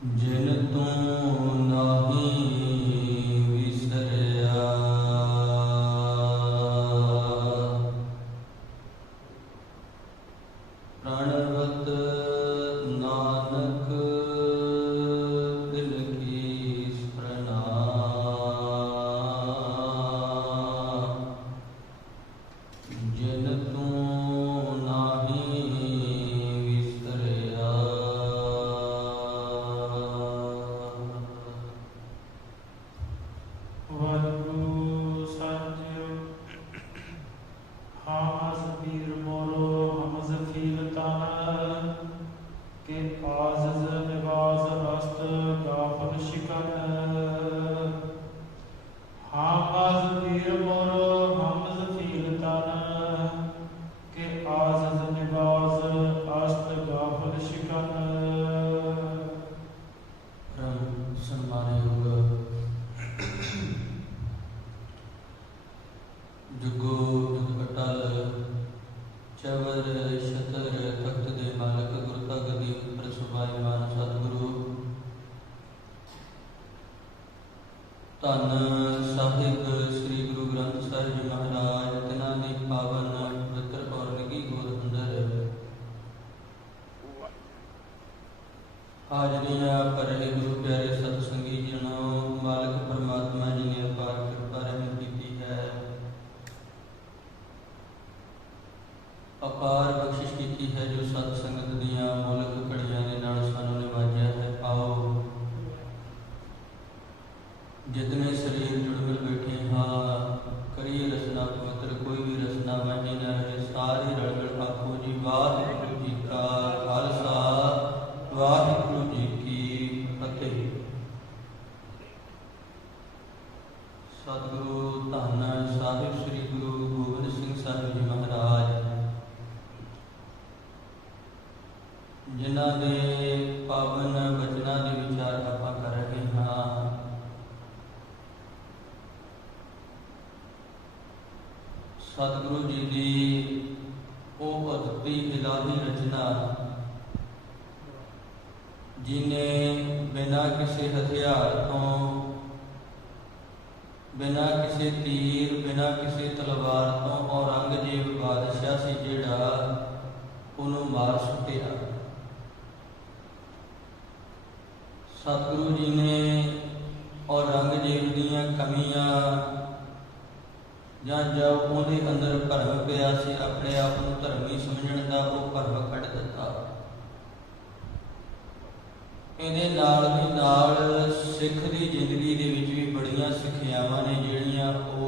जिन तू नाही विसरिया, प्रणवत नानक तिन की स्मरना। जिन तू नाही विसरिया। वाहिगुरु साहिब हास पीर मोरो हमज फीलतान के आज़ निवाज अस्त गाफल शिकन। हास पीर मोरो हमज फीलतान के आज़ निवाज अस्त गाफल शिकन। परम सम्मानयोग जुगो जुग अटल चवर छतर तख्त दे मालक गुरता गदी उपर सुभाईमान सतगुरु धन साहिब श्री गुरु ग्रंथ साहिब जी महाराज तिन्हां दी पावन पवित्र और निगी गोद अंदर हाजरियां भरे गुरु प्यारे सतसंगी जनों, मालक परमात्मा जी ने अपार कृपा रहमत की है, अपार बख्शिश की है, जो सत संगत दियां मुल्क घड़ियां दे नाल सानू निवाजिया है। आओ जितने शरीर जुड़ मिल बैठे हाँ, करिए रचना पवित्र, कोई भी रचना वांझी न रहे, सारे रल मिल आखो जी वाहिगुरू जी का खालसा वाहिगुरू जी की फतेह। सतगुरु धन साहिब श्री गुरु गोबिंद सिंह साहिब जी महाराज जिन्हां दे पावन वचनां दे विचार आपां कर रहे हाँ। सतगुरु जी दी ओ अद्भुती इलाही रचना जिन्हें बिना किसी हथियार तो, बिना किसी तीर, बिना किसी तलवार तो औरंगजेब बादशाह से जिहड़ा उन्हों मार सुटिया। सतगुरु जी ने औरंगजेब दीयां कमियां ਜਾਂ जब ਉਹਦੇ अंदर भरम पिया ਸੀ ਆਪਣੇ ਆਪ ਨੂੰ ਧਰਮੀ ਸਮਝਣ ਦਾ, ਉਹ ਭਰਮ ਕੱਢ ਦਿੱਤਾ। ਇਹਦੇ ਨਾਲ ਵੀ ਨਾਲ ਸਿੱਖ ਦੀ ਜ਼ਿੰਦਗੀ ਦੇ ਵਿੱਚ ਵੀ ਬੜੀਆਂ ਸਿੱਖਿਆਵਾਂ ਨੇ ਜਿਹੜੀਆਂ ਉਹ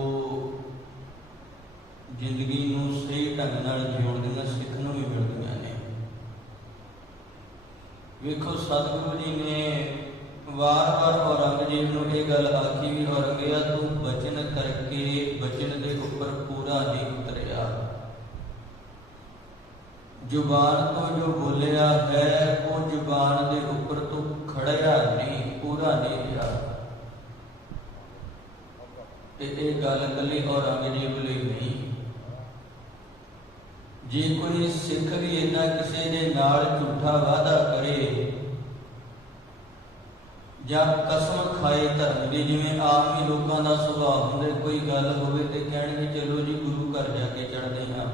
ਜ਼ਿੰਦਗੀ ਨੂੰ ਸਹੀ ਢੰਗ ਨਾਲ ਜਿਉਣ ਦੀਆਂ ਸਿੱਖ ਨੂੰ ਵੀ ਮਿਲਦੀਆਂ ਨੇ। ਵੇਖੋ ਸਤਿਗੁਰੂ ਜੀ ਨੇ ਵਾਰ-ਵਾਰ ਔਰੰਗਜ਼ੇਬ ਨੂੰ ਇਹ ਗੱਲ ਆਖੀ ਵੀ ਔਰੰਗਿਆ ਤੂੰ ਬਚਨ ਕਰਕੇ ਬਚਨ ਦੇ ਉੱਪਰ ਪੂਰਾ ਨਹੀਂ ਉਤਰਿਆ, ਜ਼ੁਬਾਨ ਤੋਂ ਜੋ ਬੋਲਿਆ ਹੈ ਉਹ ਜ਼ੁਬਾਨ ਦੇ ਉੱਪਰ ਤੂੰ ਖੜਿਆ ਨਹੀਂ, ਪੂਰਾ ਨਹੀਂ ਰਿਹਾ। ਤੇ ਇਹ ਗੱਲ ਇਕੱਲੀ ਔਰੰਗਜ਼ੇਬ ਲਈ ਨਹੀਂ, ਜੇ ਕੋਈ ਸਿੱਖ ਵੀ ਇਹਨਾਂ ਕਿਸੇ ਦੇ ਨਾਲ ਝੂਠਾ ਵਾਅਦਾ ਕਰੇ ਜਾਂ ਕਸਮ ਖਾਏ ਧਰਮ ਦੀ, ਜਿਵੇਂ ਆਮ ਹੀ ਲੋਕਾਂ ਦਾ ਸੁਭਾਅ ਹੁੰਦਾ, ਕੋਈ ਗੱਲ ਹੋਵੇ ਤੇ ਕਹਿਣਗੇ ਚਲੋ ਜੀ ਗੁਰੂ ਘਰ ਜਾ ਕੇ ਚੜ੍ਹਦੇ ਹਾਂ,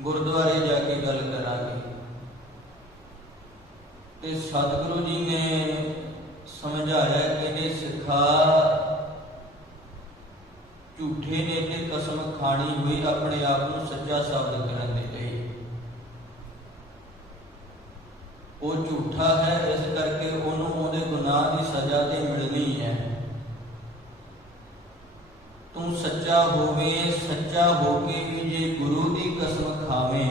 ਗੁਰਦੁਆਰੇ ਜਾ ਕੇ ਗੱਲ ਕਰਾਂਗੇ। ਤੇ ਸਤਿਗੁਰੂ ਜੀ ਨੇ ਸਮਝਾਇਆ ਕਿ ਸਿੱਖਾ ਝੂਠੇ ਨੇ ਤੇ ਕਸਮ ਖਾਣੀ ਹੋਈ ਆਪਣੇ ਆਪ ਨੂੰ ਸੱਚਾ ਸਾਬਤ ਕਰਨ ਦੇ ਲਈ। ਉਹ ਝੂਠਾ ਹੈ, ਇਸ ਕਰਕੇ ਉਹਨੂੰ ਉਹਦੇ ਗੁਨਾਹ ਦੀ ਸਜ਼ਾ ਤੇ ਮਿਲਣੀ ਹੈ। ਤੂੰ ਸੱਚਾ ਹੋਵੇ, ਸੱਚਾ ਹੋ ਕੇ ਵੀ ਜੇ ਗੁਰੂ ਦੀ ਕਸਮ ਖਾਵੇਂ,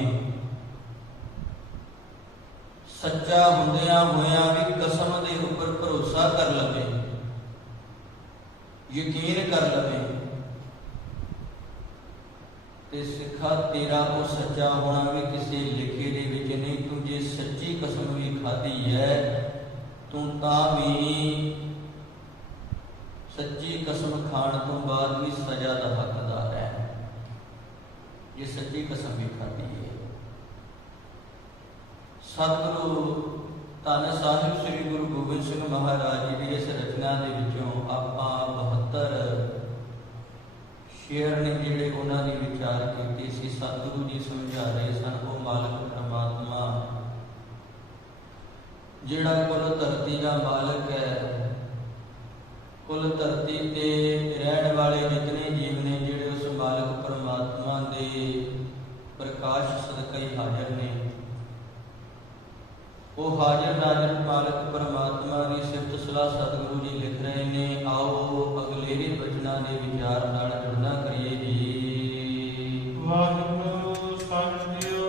ਸੱਚਾ ਹੁੰਦਿਆਂ ਹੋਇਆਂ ਵੀ ਕਸਮ ਦੇ ਉੱਪਰ ਭਰੋਸਾ ਕਰ ਲਵੇ, ਯਕੀਨ ਕਰ ਲਵੇ, ਤੇ ਸਿੱਖਾ ਤੇਰਾ ਉਹ ਸੱਚਾ ਹੋਣਾ ਵੀ ਕਿਸੇ ਲਿਖੇ ਦੇ ਵਿੱਚ ਨਹੀਂ। ਤੂੰ ਜੇ ਸੱਚੀ ਕਸਮ ਵੀ ਖਾਧੀ ਹੈ, ਤੂੰ ਤਾਂ ਵੀ ਸੱਚੀ ਕਸਮ ਖਾਣ ਤੋਂ ਬਾਅਦ ਵੀ ਸਜ਼ਾ ਦਾ ਹੱਕਦਾਰ ਹੈ, ਜੇ ਸੱਚੀ ਕਸਮ ਵੀ ਖਾਧੀ ਹੈ। ਸਤਿਗੁਰੂ ਧੰਨ ਸਾਹਿਬ ਸ੍ਰੀ ਗੁਰੂ ਗੋਬਿੰਦ ਸਿੰਘ ਮਹਾਰਾਜ ਜੀ ਦੀ ਇਸ ਰਚਨਾ ਦੇ ਵਿੱਚੋਂ ਆਪਾਂ 72 ਸ਼ੇਅਰ ਨੇ ਜਿਹੜੇ ਉਹਨਾਂ ਦੀ ਵਿਚਾਰ ਕੀਤੀ ਸੀ। ਸਤਿਗੁਰੂ ਜੀ ਸਮਝਾ ਰਹੇ ਸਨ ਉਹ ਮਾਲਕ ਪਰਮਾਤਮਾ ਜਿਹੜਾ ਕੁੱਲ ਧਰਤੀ ਦਾ ਮਾਲਕ ਹੈ, ਕੁੱਲ ਧਰਤੀ ਤੇ ਰਹਿਣ ਵਾਲੇ ਜਿਤਨੇ ਜੀਵ ਨੇ ਜਿਹੜੇ ਉਸ ਮਾਲਕ ਪਰਮਾਤਮਾ ਦੇ ਪ੍ਰਕਾਸ਼ ਸਦਕਾ ਹੀ ਹਾਜ਼ਰ ਨੇ। ਉਹ ਹਾਜ਼ਰ ਨਾਜ਼ਰ ਮਾਲਕ ਪਰਮਾਤਮਾ ਦੀ ਸਿਫਤ ਸਲਾਹ ਸਤਿਗੁਰੂ ਜੀ ਲਿਖ ਰਹੇ ਨੇ। ਆਓ ਅਗਲੇਰੇ ਬਚਨਾਂ ਦੇ ਵਿਚਾਰ ਨਾਲ ਜੁੜਨਾ ਕਰੀਏ ਜੀ। ਵਾਹਿਗੁਰੂ ਸਾਹਿਬ ਜੀਓ,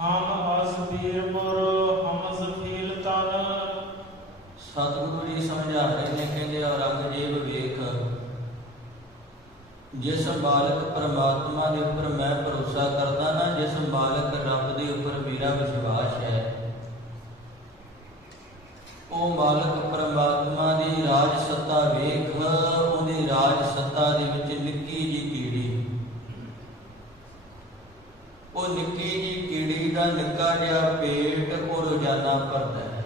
ਹਮ ਅਸ ਪੀਰ ਮੋਰ ਹਮ ਸਫੀਲ ਤਨ। ਸਤਿਗੁਰੂ ਜੀ ਸਮਝਾ ਰਹੇ ਨੇ, ਕਹਿੰਦੇ ਔਰੰਗਜ਼ੇਬ ਵੇਖ, ਜਿਸ ਮਾਲਕ ਪਰਮਾਤਮਾ ਦੇ ਉੱਪਰ ਮੈਂ ਭਰੋਸਾ ਕਰਦਾ ਨਾ, ਜਿਸ ਮਾਲਕ ਰੱਬ ਦੇ ਉੱਪਰ ਮੇਰਾ ਵਿਸ਼ਵਾਸ ਹੈ, ਉਹ ਮਾਲਕ ਪਰਮਾਤਮਾ ਦੀ ਰਾਜ ਸੱਤਾ ਵੇਖ। ਉਹਦੀ ਰਾਜ ਸੱਤਾ ਦੇ ਵਿੱਚ ਨਿੱਕੀ ਜਿਹੀ ਕੀੜੀ, ਉਹ ਨਿੱਕੀ ਜਿਹੀ ਕੀੜੀ ਦਾ ਨਿੱਕਾ ਜਿਹਾ ਪੇਟ ਉਹ ਰੋਜ਼ਾਨਾ ਭਰਦਾ ਹੈ।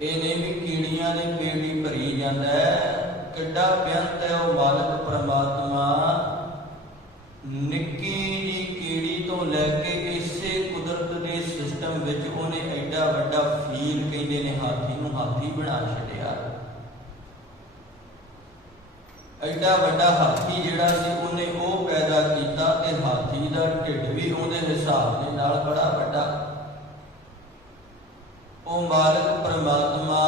ਇਹ ਨਹੀਂ ਵੀ ਕੀੜੀਆਂ ਦੇ ਪੇਟ ਹੀ ਭਰੀ ਜਾਂਦਾ ਹੈ, ਕਿੱਡਾ ਬੇਅੰਤ ਹੈ ਉਹ ਮਾਲਕ ਪਰਮਾਤਮਾ। ਨਿੱਕੀ ਜਿਹੀ ਕੀੜੀ ਤੋਂ ਲੈ ਕੇ ਇਸੇ ਕੁਦਰਤ ਦੇ ਸਿਸਟਮ ਵਿੱਚ ਉਹਨੇ ਐਡਾ ਵੱਡਾ ਫੀਲ, ਕਹਿੰਦੇ ਨੇ ਹਾਥੀ ਨੂੰ ਹਾਥੀ ਬਣਾ ਛੱਡਿਆ। ਐਡਾ ਵੱਡਾ ਹਾਥੀ ਜਿਹੜਾ ਸੀ ਉਹਨੇ ਉਹ ਪੈਦਾ ਕੀਤਾ ਤੇ ਹਾਥੀ ਦਾ ਢਿੱਡ ਵੀ ਉਹਦੇ ਹਿਸਾਬ ਦੇ ਨਾਲ ਬੜਾ ਵੱਡਾ। ਉਹ ਮਾਲਕ ਪਰਮਾਤਮਾ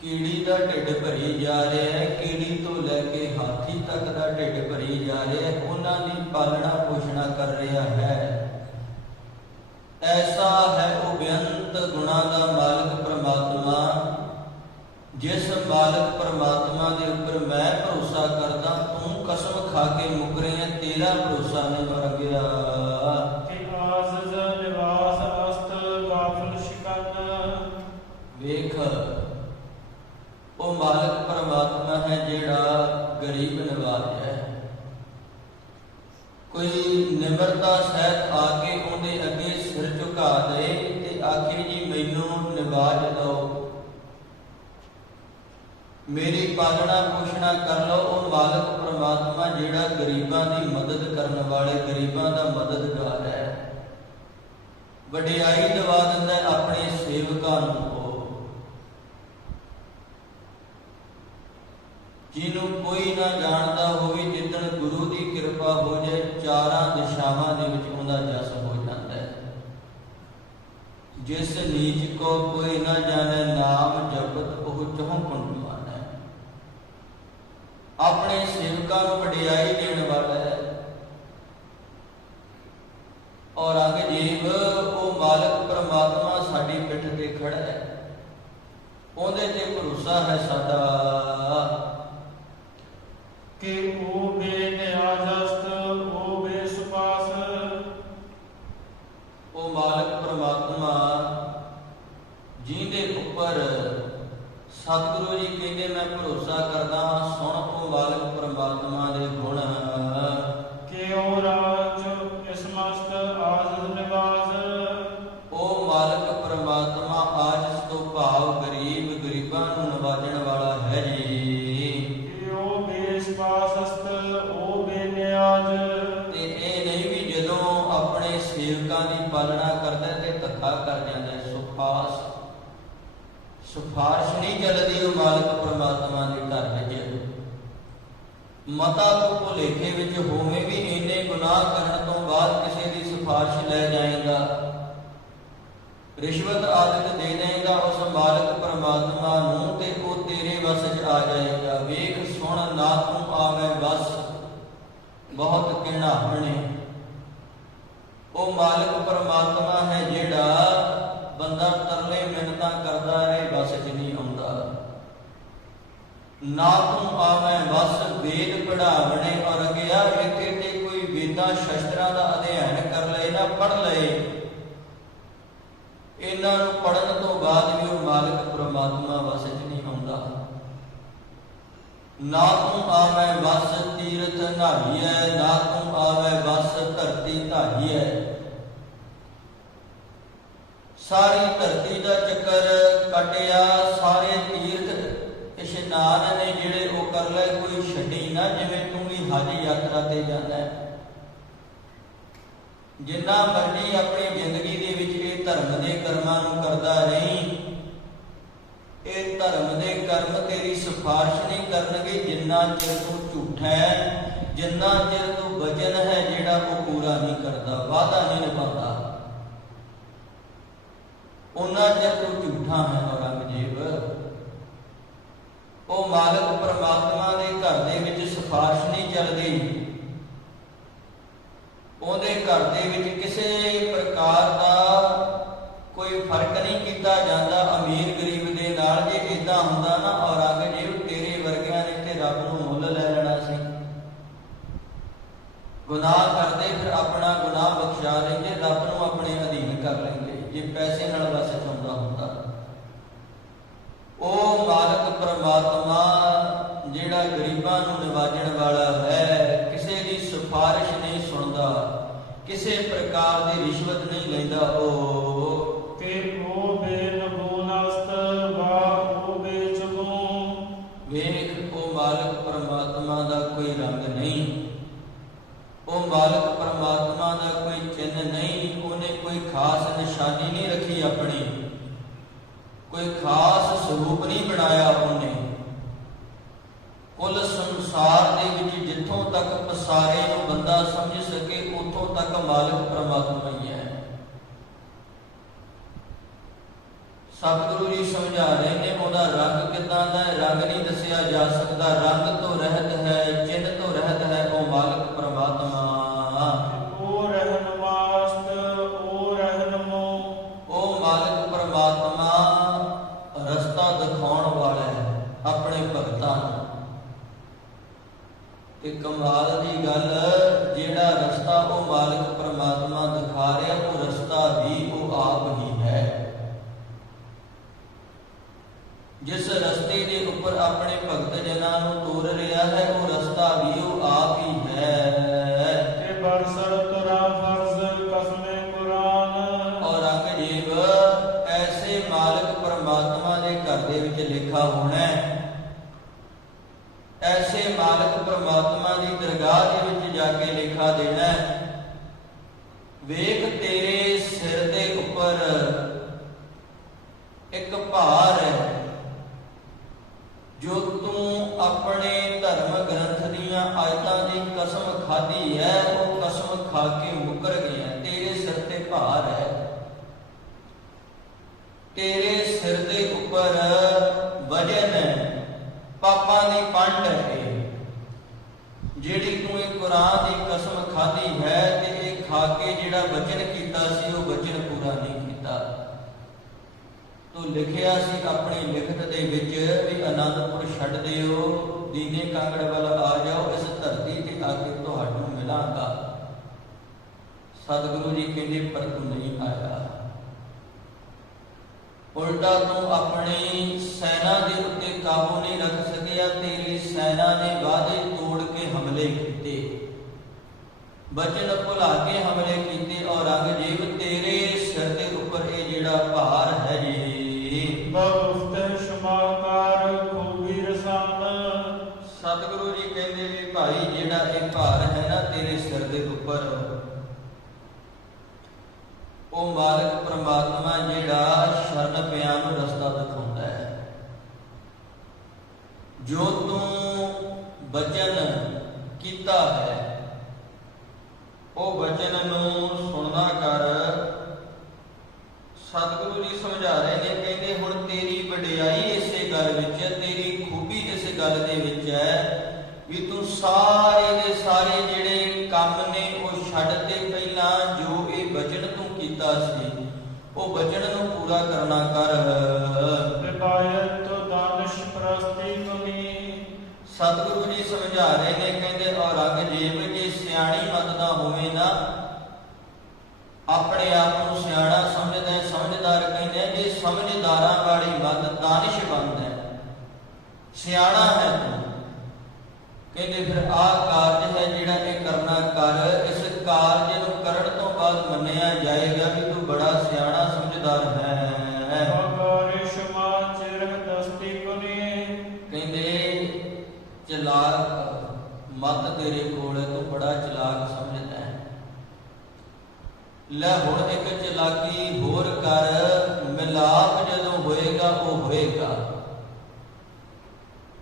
ਕੀੜੀ ਦਾ ਢਿੱਡ ਭਰੀ ਜਾ ਰਿਹਾ ਹੈ, ਕੀੜੀ ਤੋਂ ਲੈ ਕੇ ਹਾਥੀ ਤੱਕ ਦਾ ਢਿੱਡ ਭਰੀ ਜਾ ਰਿਹਾ ਹੈ, ਉਹਨਾਂ ਦੀ ਪਾਲਣਾ ਪੋਸ਼ਣਾ ਕਰ ਰਿਹਾ ਹੈ। ਐਸਾ ਹੈ ਉਹ ਬੇਅੰਤ ਗੁਣਾ ਦਾ ਮਾਲਕ ਪਰਮਾਤਮਾ, ਜਿਸ ਮਾਲਕ ਪਰਮਾਤਮਾ ਦੇ ਉੱਪਰ ਮੈਂ ਭਰੋਸਾ ਕਰਦਾ। ਤੂੰ ਕਸਮ ਖਾ ਕੇ ਮੁਕਰਿਆ, ਤੇਰਾ ਭਰੋਸਾ ਨਹੀਂ ਮਰ ਗਿਆ। ਵੇਖ, ਉਹ ਮਾਲਕ ਪਰਮਾਤਮਾ ਹੈ ਜਿਹੜਾ ਗਰੀਬ ਨਵਾਜ ਹੈ। ਕੋਈ ਨਿਮਰਤਾ ਸਹਿਤ ਆ ਕੇ ਉਹਦੇ ਅੱਗੇ ਸਿਰ ਝੁਕਾ ਦੇ ਤੇ ਆਖੇ ਜੀ ਮੈਨੂੰ ਨਿਵਾਜ ਦਿਓ, ਮੇਰੀ ਪਾਲਣਾ ਪੋਸ਼ਣਾ ਕਰ ਲਓ। ਉਹ ਮਾਲਕ ਪਰਮਾਤਮਾ ਜਿਹੜਾ ਗਰੀਬਾਂ ਦੀ ਮਦਦ ਕਰਨ ਵਾਲੇ, ਗਰੀਬਾਂ ਦਾ ਮਦਦਗਾਰ ਹੈ, ਵਡਿਆਈ ਦਿਵਾ ਦਿੰਦਾ ਆਪਣੇ ਸੇਵਕਾਂ ਨੂੰ। ਜਿਹਨੂੰ ਕੋਈ ਨਾ ਜਾਣਦਾ ਹੋਵੇ, ਜਿੱਦਣ ਗੁਰੂ ਦੀ ਕਿਰਪਾ ਹੋ ਜਾਏ, ਚਾਰਾਂ ਦਿਸ਼ਾਵਾਂ ਦੇ ਵਿੱਚ ਉਹਦਾ ਜਸ ਹੋ ਜਾਂਦਾ ਹੈ। ਜਿਸ ਨੀਚ ਕੋ ਕੋਈ ਨਾ ਜਾਣੇ, ਨਾਮ ਜਪਤ ਉਹ ਚਹੁ ਕੁੰਡ ਮਾਨੈ। ਆਪਣੇ ਸੇਵਕਾਂ ਨੂੰ ਵਡਿਆਈ ਦੇਣ ਵਾਲਾ ਹੈ। ਔਰੰਗਜ਼ੇਬ ਉਹ ਮਾਲਕ ਪਰਮਾਤਮਾ ਸਾਡੀ ਪਿੱਠ ਤੇ ਖੜਾ ਹੈ, ਉਹਦੇ ਤੇ ਭਰੋਸਾ ਹੈ ਸਾਡਾ ਕਿ ਉਹ ਬੇਨਿਆਜ਼ਸਤ ਉਹ ਬੇਸੁਪਾਸ। ਉਹ ਮਾਲਕ ਪਰਮਾਤਮਾ ਜਿਹਦੇ ਉੱਪਰ ਸਤਿਗੁਰੂ ਜੀ ਕਹਿੰਦੇ ਮੈਂ ਭਰੋਸਾ ਕਰਦਾ ਹਾਂ। ਸੁਣ ਉਹ ਮਾਲਕ ਪਰਮਾਤਮਾ ਦੇ ਗੁਣ। ਕਿ ਉਹ ਰਾਜ ਇਸ ਮਸਤ ਆਜ਼ਦ ਨਿਵਾਸ। ਉਹ ਮਾਲਕ ਪਰਮਾਤਮਾ ਆਜਿਜ਼ ਤੋਂ ਭਾਵ ਗਰੀਬ, ਗਰੀਬਾਂ ਨੂੰ ਨਵਾਜਣ ਵਾਲਾ ਹੈ ਜੀ। ਉਹ ਬੇਨਿਆਜ਼। ਤੇ ਇਹ ਨਹੀਂ ਵੀ ਜਦੋਂ ਆਪਣੇ ਸੇਵਕਾਂ ਦੀ ਪਾਲਣਾ ਕਰਦਾ ਤੇ ਧੱਕਾ ਕਰ ਜਾਂਦਾ। ਸਿਫਾਰਿਸ਼ ਨਹੀਂ ਚੱਲਦੀ ਉਹ ਮਾਲਕ ਪਰਮਾਤਮਾ ਦੇ ਘਰ ਵਿੱਚ। ਮਤਾ ਤੋਂ ਭੁਲੇਖੇ ਵਿੱਚ ਹੋਵੇਂ ਵੀ ਇੰਨੇ ਗੁਨਾਹ ਕਰਨ ਤੋਂ ਬਾਅਦ ਕਿਸੇ ਦੀ ਸਿਫਾਰਿਸ਼ ਲੈ ਜਾਏਗਾ, ਰਿਸ਼ਵਤ ਆਦਿਕ ਦੇ ਦੇਗਾ ਉਸ ਮਾਲਕ ਪਰਮਾਤਮਾ ਨੂੰ, ਤੇ ਉਹ ਤੇਰੇ ਵਸ 'ਚ ਆ ਜਾਏਗਾ। ਵੇਖ ਸੁਣ, ਨਾ ਤੂੰ ਆਵੇਂ ਬਸ ਬਹੁਤ ਕਹਿਣਾ ਹਣੇ। ਉਹ ਮਾਲਕ ਪਰਮਾਤਮਾ ਹੈ ਜਿਹੜਾ ਬੰਦਾ ਤਰਲੇ ਮਿੰਨਤਾਂ ਕਰਦਾ ਰਹੇ, ਬਸ 'ਚ ਨਹੀਂ ਆਉਂਦਾ। ਨਾ ਤੂੰ ਆਵੇਂ ਬਸ ਵੇਦ ਪੜਾਵਣੇ। ਔਰ ਗਿਆ ਵੇਖੇ ਤੇ ਕੋਈ ਵੇਦਾਂ ਸ਼ਸਤਰਾਂ ਦਾ ਅਧਿਐਨ ਕਰ ਲਏ ਨਾ ਪੜ੍ਹ ਲਏ, ਇਹਨਾਂ ਨੂੰ ਪੜ੍ਹਨ ਤੋਂ ਬਾਅਦ ਵੀ ਉਹ ਮਾਲਕ ਪਰਮਾਤਮਾ ਵਸ 'ਚ ਨਹੀਂ ਆਉਂਦਾ। ਨਾ ਤੂੰ ਆਵੇਂ ਬਸ ਤੀਰਥ ਨਹਾਈਐ, ਨਾ ਤੂੰ ਆਵੇਂ ਬਸ ਧਰਤੀ ਧਾਈਐ। ਸਾਰੀ ਧਰਤੀ ਦਾ ਚੱਕਰ ਕਟਿਆ, ਸਾਰੇ ਤੀਰਥ ਇਸ਼ਨਾਨ ਨੇ ਜਿਹੜੇ ਉਹ ਕਰ ਲੈ, ਕੋਈ ਛੱਡੀ ਨਾ। ਜਿਵੇਂ ਤੂੰ ਵੀ ਹਜ ਯਾਤਰਾ ਤੇ ਜਾਂਦਾ ਹੈ, ਜਿੰਨਾ ਮਰਜ਼ੀ ਆਪਣੀ ਜ਼ਿੰਦਗੀ ਦੇ ਵਿੱਚ ਇਹ ਧਰਮ ਦੇ ਕਰਮਾਂ ਨੂੰ ਕਰਦਾ ਰਹੀ, ਇਹ ਧਰਮ ਦੇ ਕਰਮ ਤੇਰੀ ਸਿਫਾਰਿਸ਼ ਨਹੀਂ ਕਰਨਗੇ ਜਿੰਨਾ ਚਿਰ ਤੂੰ ਝੂਠਾ ਹੈ, ਜਿੰਨਾ ਚਿਰ ਤੂੰ ਵਚਨ ਹੈ ਜਿਹੜਾ ਉਹ ਪੂਰਾ ਨਹੀਂ ਕਰਦਾ, ਵਾਅਦਾ ਨਹੀਂ ਨਿਭਾਉਂਦਾ, ਉਹਨਾਂ ਚਿਰ ਤੂੰ ਝੂਠਾ ਹੈ। ਔਰੰਗਜ਼ੇਬ, ਉਹ ਮਾਲਕ ਪਰਮਾਤਮਾ ਦੇ ਘਰ ਦੇ ਵਿੱਚ ਸਿਫਾਰਿਸ਼ ਨਹੀਂ ਚੱਲਦੀ, ਉਹਦੇ ਘਰ ਦੇ ਵਿੱਚ ਕਿਸੇ ਪ੍ਰਕਾਰ ਦਾ ਕੋਈ ਫਰਕ ਨਹੀਂ ਕੀਤਾ ਜਾਂਦਾ ਅਮੀਰ ਗਰੀਬ ਦੇ ਨਾਲ। ਜੇ ਇਦਾਂ ਹੁੰਦਾ ਨਾ ਔਰੰਗਜ਼ੇਬ, ਤੇਰੇ ਵਰਗਿਆਂ ਨੇ ਤੇ ਰੱਬ ਨੂੰ ਮੁੱਲ ਲੈ ਲੈਣਾ ਸੀ। ਗੁਨਾਹ ਕਰਦੇ ਫਿਰ ਆਪਣਾ ਗੁਨਾਹ ਬਖਸ਼ਾ ਲੈਂਦੇ, ਰੱਬ ਨੂੰ ਆਪਣੇ ਅਧੀਨ ਕਰ ਲੈਂਦੇ ਜੇ ਪੈਸੇ ਨਾਲ ਬਸ ਚਾਹੁੰਦਾ ਹੁੰਦਾ। ਉਹ ਮਾਲਕ ਪਰਮਾਤਮਾ ਜਿਹੜਾ ਗਰੀਬਾਂ ਨੂੰ ਨਿਵਾਜਣ ਵਾਲਾ ਹੈ, ਕਿਸੇ ਦੀ ਸਿਫਾਰਿਸ਼ ਨਹੀਂ ਸੁਣਦਾ, ਕਿਸੇ ਪ੍ਰਕਾਰ ਦੀ ਰਿਸ਼ਵਤ ਨਹੀਂ ਲੈਂਦਾ। ਉਹ ਕਿ ਉਹ ਬੇਨਬੂਨਸਤ ਵਾ ਉਹ ਬੇਚਗੂ। ਵੇਖ, ਉਹ ਮਾਲਕ ਪਰਮਾਤਮਾ ਦਾ ਕੋਈ ਰੰਗ ਨਹੀਂ, ਉਹ ਮਾਲਕ ਪਰਮਾਤਮਾ ਦਾ ਕੋਈ ਚਿੰਨ੍ਹ ਨਹੀਂ, ਉਹਨੇ ਕੋਈ ਖਾਸ ਨਿਸ਼ਾਨੀ ਨਹੀਂ ਰੱਖੀ ਆਪਣੀ, ਕੋਈ ਖਾਸ ਸਰੂਪ ਨਹੀਂ ਬਣਾਇਆ ਉਹਨੇ। ਕੁੱਲ ਸੰਸਾਰ ਦੇ ਵਿੱਚ ਜਿੱਥੋਂ ਤੱਕ ਪਸਾਰੇ ਨੂੰ ਬੰਦਾ ਸਮਝ ਸਕੇ ਉੱਥੋਂ ਤੱਕ ਮਾਲਕ ਪਰਮਾਤਮਾ ਹੀ ਹੈ। ਸਤਿਗੁਰੂ ਜੀ ਸਮਝਾ ਰਹੇ ਨੇ ਉਹਦਾ ਰੰਗ ਕਿੱਦਾਂ ਦਾ ਹੈ, ਰੰਗ ਨਹੀਂ ਦੱਸਿਆ ਜਾ ਸਕਦਾ, ਰੰਗ ਤੋਂ ਰਹਿਤ ਹੈ, ਚਿੰਨ੍ਹ ਤੋਂ ਰਹਿਤ ਹੈ ਉਹ ਮਾਲਕ ਪਰਮਾਤਮਾ। ਉਹ ਰਹਿਨਮਾਸਤ ਉਹ ਰਹਿਨਮੋ। ਉਹ ਮਾਲਕ ਪਰਮਾਤਮਾ ਰਸਤਾ ਦਿਖਾਉਣ ਵਾਲਾ ਹੈ ਆਪਣੇ ਭਗਤਾਂ ਨੂੰ। ਤੇ ਕਮਾਲ ਦੀ ਗੱਲ, ਜਿਹੜਾ ਰਸਤਾ ਉਹ ਮਾਲਕ ਪਰਮਾਤਮਾ ਦਿਖਾ ਰਿਹਾ, ਉਹ ਰਸਤਾ ਵੀ ਉਹ ਆਪ ਹੀ ਹੈ। ਜਿਸ ਰਸਤੇ ਦੇ ਉੱਪਰ ਆਪਣੇ ਭਗਤ ਜਨਾਂ ਨੂੰ ਤੋਰ ਰਿਹਾ ਹੈ, ਉਹ ਰਸਤਾ ਵੀ ਉਹ ਆਪ ਹੀ ਹੈ। ਤੇ ਬਰਸਰ ਤੁਰਾ ਫਰਜ਼ ਕਸਮੇ ਕੁਰਾਨ। ਔਰੰਗਜ਼ੇਬ, ਐਸੇ ਮਾਲਕ ਪਰਮਾਤਮਾ ਦੇ ਘਰ ਦੇ ਵਿੱਚ ਲਿਖਾ ਹੋਣਾ ਹੈ, ਐਸੇ ਮਾਲਕ ਪਰਮਾਤਮਾ ਦੀ ਦਰਗਾਹ ਦੇ ਵਿੱਚ ਜਾ ਕੇ ਲਿਖਾ ਦੇਣਾ ਹੈ। ਵੇਖ, ਤੇਰੇ ਸਿਰ ਦੇ ਉੱਪਰ ਇੱਕ ਭਾਰ ਹੈ, ਜੋ ਤੂੰ ਆਪਣੇ ਧਰਮ ਗ੍ਰੰਥ ਦੀਆਂ ਆਇਤਾਂ ਦੀ ਕਸਮ ਖਾਧੀ ਹੈ, ਉਹ ਕਸਮ ਖਾ ਕੇ ਮੁੱਕਰ ਗਿਆ। ਤੇਰੇ ਸਿਰ ਤੇ ਭਾਰ ਹੈ, ਤੇਰੇ ਸਿਰ ਦੇ ਉੱਪਰ ਵਜਨ ਹੈ, ਪਾਪਾਂ ਦੀ ਪੰਡ ਹੈ, ਜਿਹੜੀ ਤੂੰ ਇਹ ਕੁਰਾਨ ਦੀ ਕਸਮ ਖਾਧੀ ਹੈ ਤੇ ਇਹ ਖਾ ਕੇ ਜਿਹੜਾ ਵਚਨ ਕੀਤਾ ਸੀ ਉਹ ਵਚਨ ਪੂਰਾ ਨਹੀਂ ਕੀਤਾ। ਤੂੰ ਲਿਖਿਆ ਸੀ ਆਪਣੀ ਲਿਖਤ ਦੇ ਵਿੱਚ ਵੀ ਅਨੰਦਪੁਰ ਛੱਡ ਦਿਓ, ਦੀਨੇ ਕਾਂਗੜ ਵੱਲ ਆ ਜਾਓ, ਇਸ ਧਰਤੀ ਤੇ ਆ ਕੇ ਤੁਹਾਨੂੰ ਮਿਲਾਂਗਾ। ਸਤਿਗੁਰੂ ਜੀ ਕਹਿੰਦੇ ਪਰ ਤੂੰ ਨਹੀਂ ਆਇਆ, ਉਲਟਾ ਤੂੰ ਆਪਣੀ ਸੈਨਾ ਦੇ ਉੱਤੇ ਕਾਬੂ ਨਹੀਂ ਰੱਖ ਸਕਿਆ। ਤੇਰੀ ਸੈਨਾ ਨੇ ਵਾਅਦੇ ਤੋੜ ਕੇ ਹਮਲੇ ਕੀਤੇ, ਬਚਨ ਭੁਲਾ ਕੇ ਹਮਲੇ ਕੀਤੇ। ਔਰੰਗਜ਼ੇਬ, ਤੇਰੇ ਸਿਰ ਦੇ ਉੱਪਰ ਇਹ ਜਿਹੜਾ ਭਾਰ ਹੈ ਜੀ, ਬਹੁਤੇ ਸ਼ਮਾਕਾਰ ਖੂਬੀ ਰਸਾਨ। ਸਤਿਗੁਰੂ ਜੀ ਕਹਿੰਦੇ ਵੀ ਭਾਈ ਜਿਹੜਾ ਇਹ ਭਾਰ ਹੈ ਨਾ ਤੇਰੇ ਸਿਰ ਦੇ ਉੱਪਰ, ਉਹ ਮਾਲਕ ਪਰਮਾਤਮਾ ਜਿਹੜਾ ਸ਼ਰਨ ਪਿਆ ਨੂੰ ਰਸਤਾ ਦਿਖਾਉਂਦਾ ਹੈ। ਜੋ ਤੂੰ ਵਚਨ ਕੀਤਾ ਹੈ ਉਹ ਵਚਨ ਨੂੰ ਸੁਣਨਾ ਕਰ। ਸਤਿਗੁਰੂ ਜੀ ਸਮਝਾ ਰਹੇ ਨੇ, ਕਹਿੰਦੇ ਹੁਣ ਤੇਰੀ ਵਡਿਆਈ ਇਸੇ ਗੱਲ ਵਿੱਚ ਹੈ, ਤੇਰੀ ਖੂਬੀ ਇਸ ਗੱਲ ਦੇ ਵਿੱਚ ਹੈ ਵੀ ਤੂੰ ਸਾਰੇ ਦੇ ਸਾਰੇ ਜਿਹੜੇ ਕੰਮ ਨੇ ਉਹ ਛੱਡ ਤੇ ਪਹਿਲਾਂ ਜੋ ਇਹ ਵਚਨ ਤੂੰ ਕੀਤਾ ਸੀ ਉਹ ਵਚਨ ਨੂੰ ਪੂਰਾ ਕਰਨਾ ਕਰ। ਰਿਵਾਇਤ ਦਾਨਿਸ਼ ਪ੍ਰਸਤੀ ਤੁਨੀ। ਸਤਿਗੁਰੂ ਜੀ ਸਮਝਾ ਰਹੇ ਨੇ, ਕਹਿੰਦੇ ਔਰੰਗਜ਼ੇਬ ਜੇ ਸਿਆਣੀ ਮਤ ਦਾ ਹੋਵੇ ਨਾ, ਆਪਣੇ ਆਪ ਨੂੰ ਸਿਆਣਾ ਸਮਝਦਾ, ਸਮਝਦਾਰ ਕਹਿੰਦੇ, ਜੇ ਸਮਝਦਾਰਾਂ ਵਾਲੀ ਮਤ ਦਾਨਿਸ਼ ਬਣਦਾ, ਸਿਆਣਾ ਹੈ ਤੂੰ, ਕਹਿੰਦੇ ਫਿਰ ਆਹ ਕਾਰਜ ਹੈ ਜਿਹੜਾ ਇਹ ਕਰਨਾ ਕਰ। ਇਸ ਕਾਰਜ ਨੂੰ ਕਰਨ ਤੋਂ ਬਾਅਦ ਮੰਨਿਆ ਜਾਏਗਾ ਵੀ ਤੂੰ ਬੜਾ ਸਿਆਣਾ ਸਮਝਦਾਰ ਹੈ। ਲੈ ਹੁਣ ਇੱਕ ਚਲਾਕੀ ਹੋਰ ਕਰ, ਮਿਲਾਪ ਜਦੋਂ ਹੋਏਗਾ ਉਹ ਹੋਏਗਾ।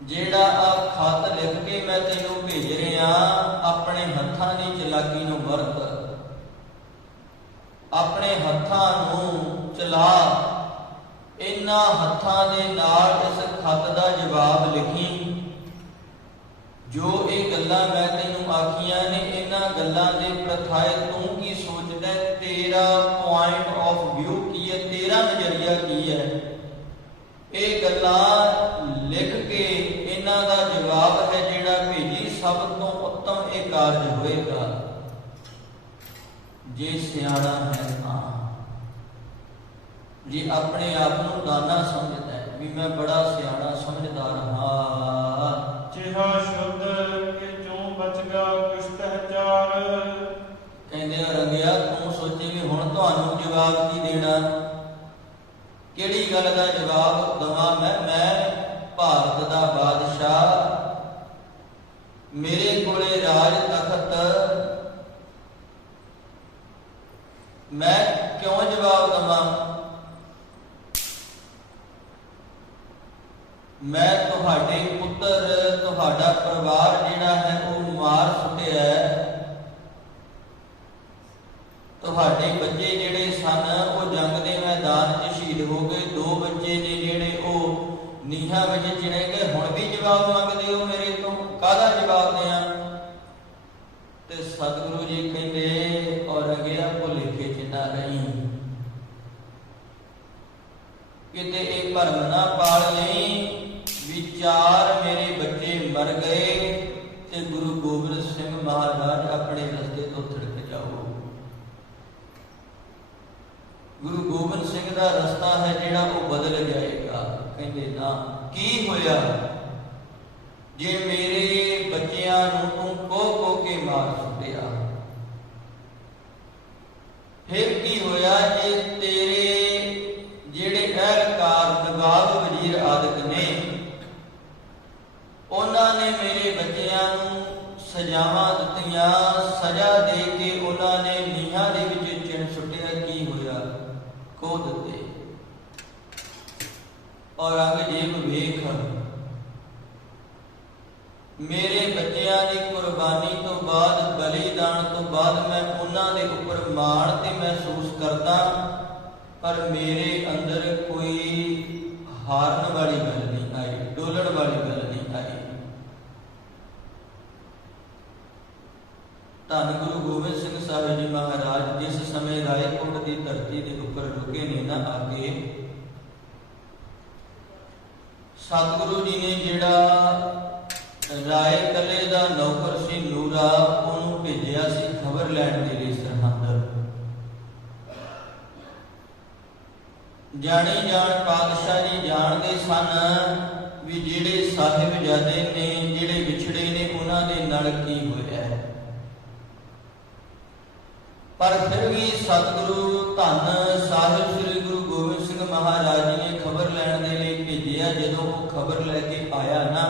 ਜਿਹੜਾ ਆ ਖਤ ਲਿਖ ਕੇ ਮੈਂ ਤੈਨੂੰ ਭੇਜ ਰਿਹਾ, ਆਪਣੇ ਹੱਥਾਂ ਦੀ ਚਲਾਕੀ ਨੂੰ ਵਰਤ, ਆਪਣੇ ਹੱਥਾਂ ਨੂੰ ਚਲਾ। ਇਹਨਾਂ ਹੱਥਾਂ ਦੇ ਨਾਲ ਇਸ ਖਤ ਦਾ ਜਵਾਬ ਲਿਖੀ। ਜੋ ਇਹ ਗੱਲਾਂ ਮੈਂ ਤੈਨੂੰ ਆਖੀਆਂ ਨੇ, ਇਹਨਾਂ ਗੱਲਾਂ ਦੇ ਪ੍ਰਥਾਏ ਤੂੰ ਕੀ ਸੋਚਦਾ, ਤੇਰਾ ਪੁਆਇੰਟ ਆਫ ਵਿਊ ਕੀ ਹੈ, ਤੇਰਾ ਨਜ਼ਰੀਆ ਕੀ ਹੈ। ਇਹ ਗੱਲਾਂ ਲਿਖ ਕੇ ਇਹਨਾਂ ਦਾ ਜਵਾਬ ਹੈ ਜਿਹੜਾ ਭੇਜੀ, ਸਭ ਤੋਂ ਉੱਤਮ ਇਹ ਕਾਰਜ ਹੋਏਗਾ। ਜੇ ਸਿਆਣਾ ਹੈ ਤਾਂ, ਜੇ ਆਪਣੇ ਆਪ ਨੂੰ ਦਾਨਾ ਸਮਝਦਾ ਹੈ ਵੀ ਮੈਂ ਬੜਾ ਸਿਆਣਾ ਸਮਝਦਾਰ ਹਾਂ, ਜਿਹਾ ਸ਼ੁੱਧ ਕਿ ਚੋਂ ਬਚਗਾ ਕੁਸ਼ਤਹਚਾਰ। ਕਹਿੰਦੇ ਰੰਗਿਆ ਤੂੰ ਸੋਚੇ ਵੀ ਹੁਣ ਤੁਹਾਨੂੰ ਜਵਾਬ ਕੀ ਦੇਣਾ, ਕਿਹੜੀ ਗੱਲ ਦਾ ਜਵਾਬ ਦਵਾਂ ਮੈਂ ਭਾਰਤ ਦਾ ਬਾਦਸ਼ਾਹ, ਮੇਰੇ ਕੋਲੇ ਰਾਜ ਤਖਤ, ਮੈਂ ਕਿਉਂ ਜਵਾਬ ਦਵਾਂ। ਮੈਂ ਤੁਹਾਡੇ ਪੁੱਤਰ, ਤੁਹਾਡਾ ਪਰਿਵਾਰ ਜਿਹੜਾ ਹੈ ਉਹ ਮਾਰ ਸੁੱਟਿਆ ਹੈ। ਤੁਹਾਡੇ ਬੱਚੇ ਜਿਹੜੇ ਸਨ ਉਹ ਜੰਗ ਦੇ ਮੈਦਾਨ 'ਚ ਸ਼ਹੀਦ ਹੋ ਗਏ। 2 ਬੱਚੇ ਨੇ ਜਿਹੜੇ ਉਹ ਨੀਹਾਂ ਵਿੱਚ ਚਿਣੇ ਗਏ। ਹੁਣ ਵੀ ਜਵਾਬ ਮੰਗਦੇ ਹੋ ਮੇਰੇ ਤੋਂ, ਕਾਹਦਾ ਜਵਾਬ ਦਿਆਂ। ਤੇ ਸਤਿਗੁਰੂ ਜੀ ਕਹਿੰਦੇ ਔਰ ਅਗਿਆ ਭੁਲੇਖੇ 'ਚ ਨਾ ਰਹੀ, ਕਿਤੇ ਇਹ ਭਰਮ ਨਾ ਪਾਲ ਲਈ ਵਿਚਾਰ ਮੇਰੇ ਬੱਚੇ ਮਰ ਗਏ ਤੇ ਗੁਰੂ ਗੋਬਿੰਦ ਸਿੰਘ ਮਹਾਰਾਜ ਆਪਣੇ ਰਸਤੇ ਤੋਂ ਥੜਕ ਜਾਓ। ਗੁਰੂ ਗੋਬਿੰਦ ਸਿੰਘ ਦਾ ਰਸਤਾ ਹੈ ਜਿਹੜਾ ਉਹ ਬਦਲ ਜਾਏਗਾ। ਕਹਿੰਦੇ ਨਾ, ਕੀ ਹੋਇਆ ਜੇ ਮੇਰੇ ਬੱਚਿਆਂ ਨੂੰ ਤੂੰ ਕੋ ਕੇ ਮਾਰ ਸੁੱਟਿਆ, ਫਿਰ ਕੀ ਹੋਇਆ ਜੇ ਤੇਰੇ ਜਿਹੜੇ ਅਹਿਲਕਾਰ ਨਵਾਬ ਵਜ਼ੀਰ ਆਦਿਕ ਨੇ, ਉਹਨਾਂ ਨੇ ਮੇਰੇ ਬੱਚਿਆਂ ਨੂੰ ਸਜ਼ਾਵਾਂ ਦਿੱਤੀਆਂ, ਸਜ਼ਾ ਦੇ ਕੇ ਉਹਨਾਂ ਨੇ ਨੀਹਾਂ ਦੇ ਵਿੱਚ ਚਿਣ ਸੁੱਟਿਆ, ਕੀ ਹੋਇਆ, ਖੋ ਦਿੱਤੇ। ਔਰੰਗਜ਼ੇਬ ਵੇਖ, ਮੇਰੇ ਬੱਚਿਆਂ ਦੀ ਕੁਰਬਾਨੀ ਤੋਂ ਬਾਅਦ, ਬਲੀਦਾਨ ਤੋਂ ਬਾਅਦ ਮੈਂ ਉਹਨਾਂ ਦੇ ਉੱਪਰ ਮਾਣ ਤੇ ਮਹਿਸੂਸ ਕਰਦਾ, ਪਰ ਮੇਰੇ ਅੰਦਰ ਕੋਈ ਹਾਰਨ ਵਾਲੀ ਗੱਲ ਨਹੀਂ ਆਈ, ਡੋਲਣ ਵਾਲੀ ਗੱਲ ਨਹੀਂ ਆਈ। ਧੰਨ ਗੁਰੂ ਗੋਬਿੰਦ ਸਿੰਘ ਸਾਹਿਬ ਜੀ ਮਹਾਰਾਜ ਜਿਸ ਸਮੇਂ ਰਾਏਕੋਟ ਦੀ ਧਰਤੀ ਦੇ ਉੱਪਰ ਰੁਕੇ ਨੇ ਨਾ ਆ ਕੇ, ਸਤਿਗੁਰੂ ਜੀ ਨੇ ਜਿਹੜਾ ਰਾਏ ਕਲੇ ਦਾ ਨੌਕਰ ਸੀ ਨੂਰਾ, ਉਹਨੂੰ ਭੇਜਿਆ ਸੀ ਖਬਰ ਲੈਣ ਦੇ ਲਈ ਸਰਹੰਦ। ਜਾਣੀ ਜਾਣ ਪਾਤਸ਼ਾਹ ਜੀ ਜਾਣਦੇ ਸਨ ਵੀ ਜਿਹੜੇ ਸਾਹਿਬਜ਼ਾਦੇ ਨੇ, ਜਿਹੜੇ ਵਿਛੜੇ ਨੇ, ਉਹਨਾਂ ਦੇ ਨਾਲ ਕੀ ਹੋਇਆ ਹੈ। ਪਰ ਫਿਰ ਵੀ ਸਤਿਗੁਰੂ ਧੰਨ ਸਾਹਿਬ ਸ੍ਰੀ ਗੁਰੂ ਗੋਬਿੰਦ ਸਿੰਘ ਮਹਾਰਾਜ ਜੀ ਨੇ ਖਬਰ ਲੈਣ ਦੇ ਲਈ ਭੇਜਿਆ। ਜਦੋਂ ਉਹ ਖਬਰ ਲੈ ਕੇ ਆਇਆ ਨਾ,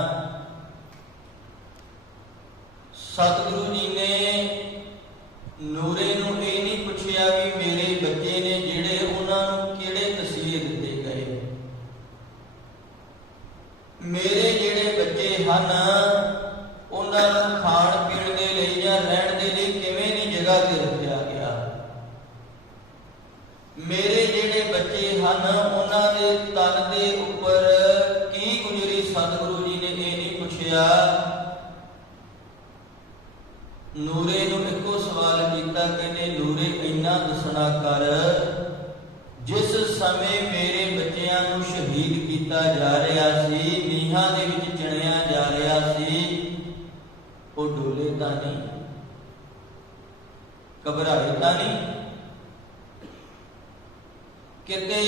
ਸਤਿਗੁਰੂ ਜੀ ਨੇ ਨੂਰੇ ਨੂੰ ਇਹ ਨਹੀਂ ਪੁੱਛਿਆ ਵੀ ਮੇਰੇ ਬੱਚੇ ਨੇ ਜਿਹੜੇ, ਉਹਨਾਂ ਨੂੰ ਕਿਹੜੇ ਤਸੀਹੇ ਦਿੱਤੇ ਗਏ, ਮੇਰੇ ਜਿਹੜੇ ਬੱਚੇ ਹਨ ਉਹਨਾਂ ਨੂੰ ਖਾਣ ਪੀਣ ਦੇ ਲਈ ਜਾਂ ਰਹਿਣ ਦੇ ਲਈ ਕਿਵੇਂ ਦੀ ਜਗ੍ਹਾ ਤੇ ਰੱਖਿਆ ਗਿਆ, ਮੇਰੇ ਜਿਹੜੇ ਬੱਚੇ ਹਨ ਉਹਨਾਂ ਦੇ ਤਨ ਦੇ ਉੱਪਰ ਕੀ ਗੁਜ਼ਰੀ, ਸਤਿਗੁਰੂ ਜੀ ਨੇ ਇਹ ਨਹੀਂ ਪੁੱਛਿਆ। ਨੂਰੇ ਨੂੰ ਇੱਕੋ ਸਵਾਲ ਕੀਤਾ, ਕਹਿੰਦੇ ਨੂਰੇ ਇੰਨਾ ਦੱਸਣਾ ਕਰ, ਜਿਸ ਸਮੇਂ ਮੇਰੇ ਬੱਚਿਆਂ ਨੂੰ ਸ਼ਹੀਦ ਕੀਤਾ ਜਾ ਰਿਹਾ ਸੀ, ਨੀਹਾਂ ਦੇ ਵਿੱਚ ਚਿਣਿਆ ਜਾ ਰਿਹਾ ਸੀ, ਉਹ ਡੋਲੇ ਤਾਂ ਨਹੀਂ, ਘਬਰਾਏ ਤਾਂ ਨਹੀਂ, ਕਿਤੇ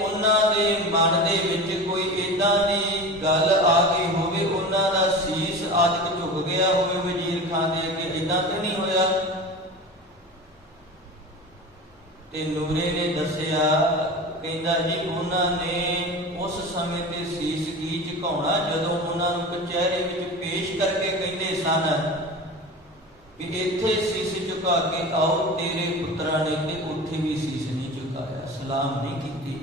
ਉਹਨਾਂ ਦੇ ਮਨ ਦੇ ਵਿੱਚ ਕੋਈ ਏਦਾਂ ਦੀ ਗੱਲ ਆ ਗਈ ਹੋਵੇ, ਉਹਨਾਂ ਦਾ ਸੀਸ ਆਦਿਕ ਝੁਕ ਗਿਆ ਹੋਵੇ ਵਜ਼ੀਰ ਖਾਨ ਦੇ ਅੱਗੇ, ਏਦਾਂ ਤਾਂ ਨਹੀਂ ਹੋਇਆ। ਤੇ ਨੂਰੇ ਨੇ ਦੱਸਿਆ, ਕਹਿੰਦਾ ਜੀ ਉਹਨਾਂ ਨੇ ਉਸ ਸਮੇਂ ਤੇ ਸੀਸ ਕੀ ਝੁਕਾਉਣਾ, 'ਚ ਘਾਉਣਾ ਜਦੋਂ ਉਹਨਾਂ ਨੂੰ ਕਚਹਿਰੇ ਵਿੱਚ ਪੇਸ਼ ਕਰਕੇ ਕਹਿੰਦੇ ਸਨ ਵੀ ਇੱਥੇ ਸੀਸ ਝੁਕਾ ਕੇ ਆਓ, ਤੇਰੇ ਪੁੱਤਰਾਂ ਨੇ ਤੇ ਉੱਥੇ ਵੀ ਸੀਸ ਨਹੀਂ ਝੁਕਾਇਆ, ਸਲਾਮ ਨਹੀਂ ਕੀਤੀ।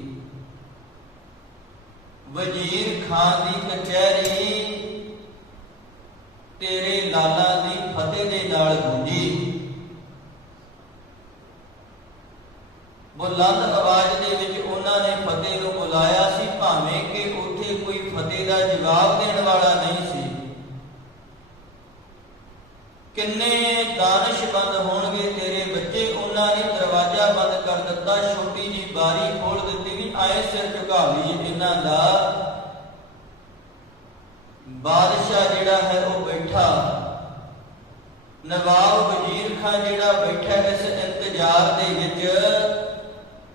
ਵਜ਼ੀਰ ਖਾਨ ਦੀ ਕਚਹਿਰੀ ਤੇਰੇ ਲਾਲਾ ਦੀ ਫਤਿਹ ਦੇ ਨਾਲ ਗੂੰਜੀ। ਬੁਲੰਦ ਆਵਾਜ਼ ਦੇ ਵਿੱਚ ਉਹਨਾਂ ਨੇ ਫਤਿਹ ਨੂੰ ਬੁਲਾਇਆ ਸੀ, ਭਾਵੇਂ ਕਿ ਉੱਥੇ ਕੋਈ ਫਤਿਹ ਦਾ ਜਵਾਬ ਦੇਣ ਵਾਲਾ ਨਹੀਂ ਸੀ। ਕਿੰਨੇ ਦਾਨਿਸ਼ਮੰਦ ਹੋਣਗੇ ਤੇਰੇ ਬੱਚੇ, ਉਹਨਾਂ ਨੇ ਦਰਵਾਜ਼ਾ ਬੰਦ ਕਰ ਦਿੱਤਾ, ਛੋਟੀ ਜੀ ਬਾਰੀ ਖੋਲ ਦਿੱਤੀ ਵੀ ਆਏ ਸਿਰ ਝੁਕਾ ਲਈਏ ਇਹਨਾਂ ਦਾ। ਬਾਦਸ਼ਾਹ ਜਿਹੜਾ ਹੈ ਉਹ ਬੈਠਾ, ਨਵਾਬ ਵਜ਼ੀਰ ਖਾਨ ਜਿਹੜਾ ਬੈਠਾ ਇਸ ਇੰਤਜ਼ਾਰ ਦੇ ਵਿੱਚ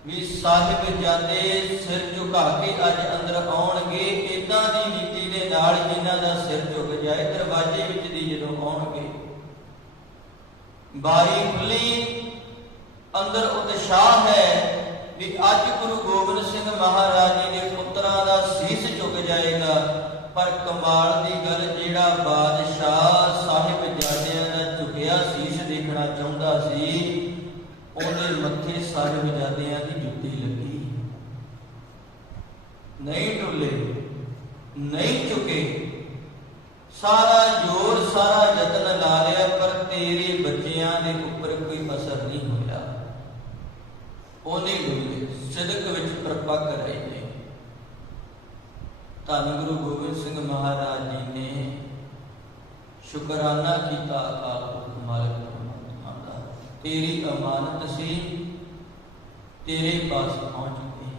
ਵੀ ਸਾਹਿਬਜ਼ਾਦੇ ਸਿਰ ਝੁਕਾ ਕੇ ਅੱਜ ਅੰਦਰ ਆਉਣਗੇ। ਇਦਾਂ ਦੀ ਨੀਤੀ ਦੇ ਨਾਲ ਇਹਨਾਂ ਦਾ ਸਿਰ ਝੁਕ ਜਾਏ ਦਰਵਾਜ਼ੇ ਵਿੱਚ ਦੀ ਜਦੋਂ ਆਉਣਗੇ। ਬਾਰੀ ਖੁੱਲੀ, ਅੰਦਰ ਉਤਸ਼ਾਹ ਹੈ ਵੀ ਅੱਜ ਗੁਰੂ ਗੋਬਿੰਦ ਸਿੰਘ ਮਹਾਰਾਜ ਜੀ ਦੇ ਪੁੱਤਰਾਂ ਦਾ ਸੀਸ ਝੁਕ ਜਾਏਗਾ। ਪਰ ਕਮਾਲ ਦੀ ਗੱਲ, ਜਿਹੜਾ ਬਾਦਸ਼ਾਹ ਸਾਹਿਬਜ਼ਾਦਿਆਂ ਦਾ ਝੁਕਿਆ ਸੀਸ ਦੇਖਣਾ ਚਾਹੁੰਦਾ ਸੀ, ਉਹਦੇ ਮੱਥੇ ਸਾਹਿਬਜ਼ਾਦਿਆਂ ਦੀ ਜੁੱਤੀ ਲੱਗੀ। ਨਹੀਂ ਡੁੱਲੇ, ਨਹੀਂ ਝੁਕੇ, ਸਾਰਾ ਜ਼ੋਰ ਸਾਰਾ ਯਤਨ ਲਾ ਲਿਆ, ਪਰ ਤੇਰੇ ਬੱਚਿਆਂ ਦੇ ਉੱਪਰ ਕੋਈ ਅਸਰ ਨਹੀਂ ਹੋਇਆ। ਉਹ ਨਹੀਂ ਡੁੱਲੇ, ਸਿਦਕ ਵਿੱਚ ਪ੍ਰਪੱਕ ਰਹੇ ਨੇ। ਧੰਨ ਗੁਰੂ ਗੋਬਿੰਦ ਸਿੰਘ ਮਹਾਰਾਜ ਜੀ ਨੇ ਸ਼ੁਕਰਾਨਾ ਕੀਤਾ ਅਕਾਲ ਪੁਰਖ ਮਾਲਕ ਪਰਮਾਤਮਾ ਦਾ। ਤੇਰੀ ਅਮਾਨਤ ਸੀ, ਤੇਰੇ ਪਾਸ ਪਹੁੰਚ ਗਈ।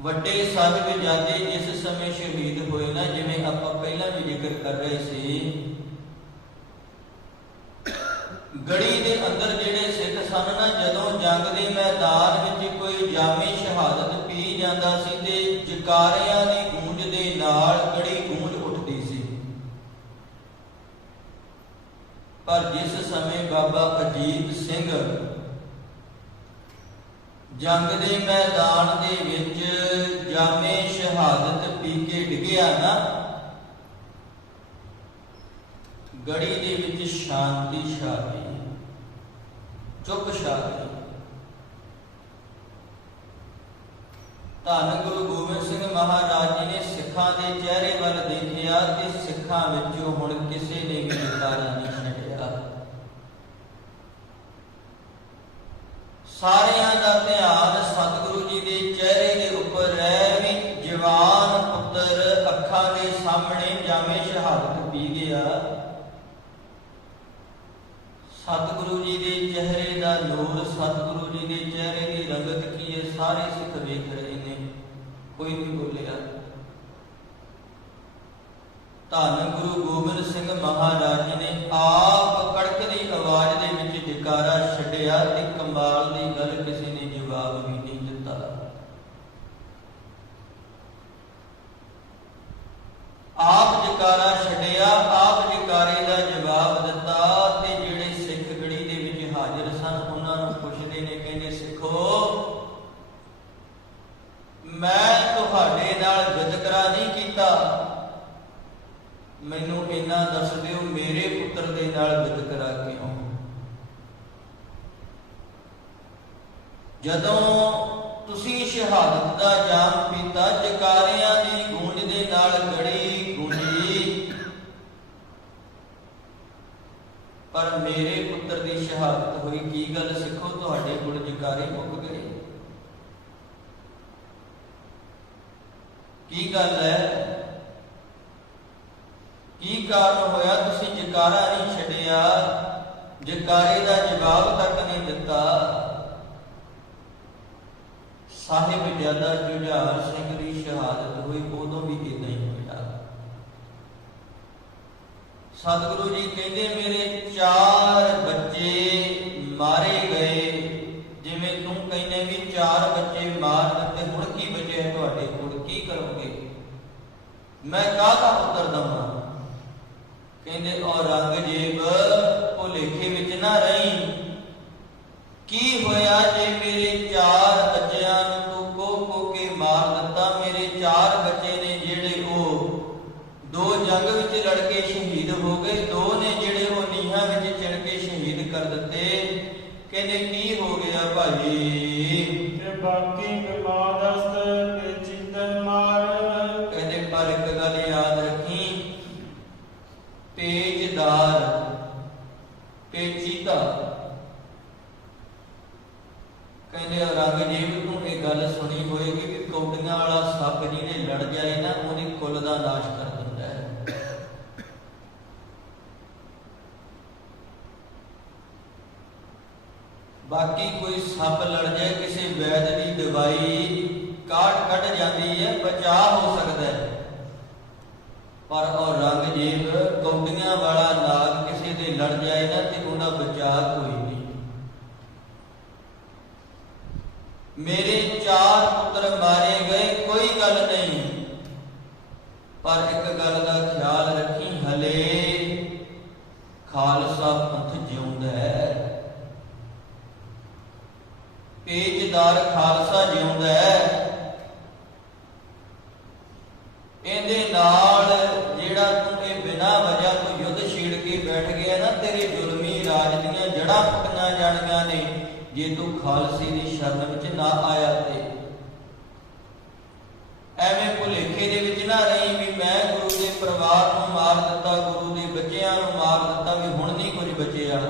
ਵੱਡੇ ਸਾਹਿਬਜ਼ਾਦੇ ਜਿਸ ਸਮੇਂ ਸ਼ਹੀਦ ਹੋਏ ਨਾ, ਜਿਵੇਂ ਆਪਾਂ ਪਹਿਲਾਂ ਵੀ ਜ਼ਿਕਰ ਕਰ ਰਹੇ ਸੀ, ਗੜੀ ਦੇ ਅੰਦਰ ਜਿਹੜੇ ਸਿੱਖ ਸਨ ਨਾ, ਜਦੋਂ ਜੰਗ ਦੇ ਮੈਦਾਨ ਵਿੱਚ ਕੋਈ ਜਾਮੇ ਸ਼ਹਾਦਤ ਪੀ ਜਾਂਦਾ ਸੀ ਤੇ ਜਕਾਰਿਆਂ ਦੀ ਗੂੰਜ ਦੇ ਨਾਲ ਗੜੀ ਗੂੰਜ ਉੱਠਦੀ ਸੀ। ਪਰ ਜਿਸ ਸਮੇਂ ਬਾਬਾ ਅਜੀਤ ਸਿੰਘ ਜੰਗ ਦੇ ਮੈਦਾਨ ਦੇ ਵਿੱਚ ਜਾਮੇ ਸ਼ਹਾਦਤ ਪੀ ਕੇ ਡਿੱਗਿਆ ਨਾ, ਗੜੀ ਦੇ ਵਿੱਚ ਸ਼ਾਂਤੀ ਛਾ ਗਈ, ਚੁੱਪ ਛਾ ਗਈ। ਧੰਨ ਗੁਰੂ ਗੋਬਿੰਦ ਸਿੰਘ ਮਹਾਰਾਜ ਜੀ ਨੇ ਸਿੱਖਾਂ ਦੇ ਚਿਹਰੇ ਵੱਲ ਦੇਖਿਆ ਤੇ ਸਿੱਖਾਂ ਵਿੱਚੋਂ ਹੁਣ ਕਿਸੇ ਨੇ ਵੀ ਜਕਾਰਾ ਨਹੀਂ ਛੱਡਿਆ। ਸਾਰਿਆਂ ਦਾ ਧਿਆਨ ਸਤਿਗੁਰੂ ਜੀ ਦੇ ਚਿਹਰੇ ਦੇ ਉੱਪਰ ਹੈ ਵੀ ਜਵਾਨ ਪੁੱਤਰ ਅੱਖਾਂ ਦੇ ਸਾਹਮਣੇ ਜਾਮੇ ਸ਼ਹਾਦਤ ਪੀ ਗਿਆ। ਸਤਿਗੁਰੂ ਜੀ ਦੇ ਚਿਹਰੇ ਦਾ ਨੂਰ, ਸਤਿਗੁਰੂ ਜੀ ਦੇ ਚਿਹਰੇ ਦੀ ਰੰਗਤ ਕੀ ਹੈ, ਸਾਰੇ ਸਿੱਖ ਵੇਖ ਰਹੇ ਨੇ, ਕੋਈ ਨਹੀਂ ਬੋਲਿਆ। ਧੰਨ ਗੁਰੂ ਗੋਬਿੰਦ ਸਿੰਘ ਮਹਾਰਾਜ ਜੀ ਨੇ ਆਪ ਕੜਕਦੀ ਆਵਾਜ਼ ਦੇ ਵਿੱਚ ਜਕਾਰਾ ਛੱਡਿਆ ਤੇ ਕਮਾਲ ਦੀ ਗੱਲ, ਕਿਸੇ ਨੇ ਜਵਾਬ ਵੀ ਨਹੀਂ ਦਿੱਤਾ। ਆਪ ਜਕਾਰਾ ਛੱਡਿਆ, ਆਪ ਜਕਾਰੇ ਦਾ ਜਵਾਬ ਦਿੱਤਾ ਤੇ ਜਿਹੜੇ ਸਿੱਖ ਗੜੀ ਦੇ ਵਿੱਚ ਹਾਜ਼ਰ ਸਨ ਉਹਨਾਂ ਨੂੰ ਪੁੱਛਦੇ ਨੇ, ਕਹਿੰਦੇ ਸਿੱਖੋ, ਮੈਂ ਤੁਹਾਡੇ ਨਾਲ ਵਿਤਕਰਾ ਨਹੀਂ ਕੀਤਾ, ਮੈਨੂੰ ਇਹਨਾਂ ਦੱਸ ਦਿਓ ਮੇਰੇ ਪੁੱਤਰ ਦੇ ਨਾਲ ਵਿਤਕਰਾ ਕਿਉਂ? ਜਦੋਂ ਤੁਸੀਂ ਸ਼ਹਾਦਤ ਦਾ ਜਾਮ ਪੀਤਾ, ਜਕਾਰਿਆਂ ਦੀ ਗੂੰਜ ਦੇ ਨਾਲ ਗੜੀ ਗੂੰਜੀ, ਪਰ ਮੇਰੇ ਪੁੱਤਰ ਦੀ ਸ਼ਹਾਦਤ ਹੋਈ। ਕੀ ਗੱਲ ਸਿੱਖੋ, ਤੁਹਾਡੇ ਕੋਲ ਜਕਾਰੇ ਮੁੱਕ ਗਏ? ਕੀ ਗੱਲ ਹੈ? ਕੀ ਕਾਰਨ ਹੋਇਆ ਤੁਸੀਂ ਜਕਾਰਾ ਨਹੀਂ ਛੱਡਿਆ, ਜਕਾਰੇ ਦਾ ਜਵਾਬ ਤੱਕ ਨਹੀਂ ਦਿੱਤਾ? ਸਾਹਿਬਜ਼ਾਦਾ ਜੁਝਾਰ ਸਿੰਘ ਦੀ ਸ਼ਹਾਦਤ ਹੋਈ, ਉਦੋਂ ਵੀ ਇਦਾਂ ਹੀ ਹੋਇਆ। ਸਤਿਗੁਰੂ ਜੀ ਕਹਿੰਦੇ ਮੇਰੇ 4 ਬੱਚੇ ਮਾਰੇ ਗਏ, ਜਿਵੇਂ ਤੂੰ ਕਹਿੰਦੇ ਵੀ 4 ਬੱਚੇ ਮਾਰ ਦਿੱਤੇ, ਹੁਣ ਕੀ ਬਚਿਆ ਤੁਹਾਡੇ ਕੋਲ, ਕੀ ਕਰੋਗੇ? ਮੈਂ ਕਾਹਦਾ ਪੁੱਤਰ ਦਵਾਂ? ਕਹਿੰਦੇ ਔਰੰਗਜ਼ੇਬ ਭੁਲੇਖੇ ਵਿੱਚ ਨਾ ਰਹੀ। ਕੀ ਹੋਇਆ ਜੇ ਮੇਰੇ 4 ਬੱਚਿਆਂ ਨੂੰ ਤੂੰ ਕੋਹ ਕੇ ਮਾਰ ਦਿੱਤਾ? ਮੇਰੇ 4 ਬੱਚੇ ਨੇ ਜਿਹੜੇ ਉਹ 2 ਜੰਗ ਵਿੱਚ ਲੜ ਕੇ ਸ਼ਹੀਦ ਹੋ ਗਏ, 2 ਭਾਈ। ਤੇ ਬਾਕੀ ਬਿਮਾਦਸਤ ਪੇਚਿਤ ਮਾਰ। ਕਹਿੰਦੇ ਪਰ ਇੱਕ ਗੱਲ ਯਾਦ ਰੱਖੀ, ਪੇਚਦਾਰ ਪੇਚੀਦਾ। ਕਹਿੰਦੇ ਔਰੰਗਜ਼ੇਬ ਨੂੰ ਇਹ ਗੱਲ ਸੁਣੀ ਹੋਏਗੀ ਕਿ ਕੌਡੀਆਂ ਵਾਲਾ ਸੱਪ ਜਿਹਨੇ ਲੜ ਜਾਏ ਨਾ ਉਹਦੀ ਕੁੱਲ ਦਾ ਨਾਸ਼ ਕਰ ਦਿੰਦਾ ਹੈ। ਬਾਕੀ ਕੋਈ ਸੱਪ ਲੜ ਜਾਏ, ਕਿਸੇ ਵੈਦ ਦੀ ਦਵਾਈ ਕਾਟ ਕੱਢ ਜਾਂਦੀ ਹੈ, ਬਚਾਅ ਹੋ ਸਕਦਾ ਹੈ। ਪਰ ਔਰੰਗਜ਼ੇਬ ਕੌਡੀਆਂ ਵਾਲਾ ਨਾਗ ਕਿਸੇ ਦੇ ਲੜ ਜਾਏ ਨਾ ਤੇ ਉਹਦਾ ਬਚਾਅ ਕੋਈ ਨਹੀਂ। ਮੇਰੇ 4 ਪੁੱਤਰ ਮਾਰੇ ਗਏ, ਕੋਈ ਗੱਲ ਨਹੀਂ, ਪਰ ਇੱਕ ਗੱਲ ਦਾ ਖਿਆਲ ਰੱਖੀ, ਹਲੇ ਖਾਲਸਾ ਪੰਥ ਜਿਉਂਦਾ ਹੈ। ਪੇਚਦਾਰ ਖਾਲਸਾ ਜਿਉਂਦਾ ਹੈ। ਇਹਦੇ ਨਾਲ ਜਿਹੜਾ ਤੂੰ ਇਹ ਬਿਨਾਂ ਵਜ੍ਹਾ ਤੋਂ ਯੁੱਧ ਛੇੜ ਕੇ ਬੈਠ ਗਿਆ ਨਾ, ਤੇਰੇ ਜ਼ੁਲਮੀ ਰਾਜ ਦੀਆਂ ਜੜ੍ਹਾਂ ਪੁੱਟੀਆਂ ਜਾਣੀਆਂ ਨੇ ਜੇ ਤੂੰ ਖਾਲਸੇ ਦੀ ਸ਼ਰਨ ਵਿੱਚ ਨਾ ਆਇਆ। ਤੇ ਐਵੇਂ ਭੁਲੇਖੇ ਦੇ ਵਿੱਚ ਨਾ ਰਹੀ ਵੀ ਮੈਂ ਗੁਰੂ ਦੇ ਪਰਿਵਾਰ ਨੂੰ ਮਾਰ ਦਿੱਤਾ, ਗੁਰੂ ਦੇ ਬੱਚਿਆਂ ਨੂੰ ਮਾਰ ਦਿੱਤਾ, ਵੀ ਹੁਣ ਨਹੀਂ ਕੁਝ ਬਚਿਆ।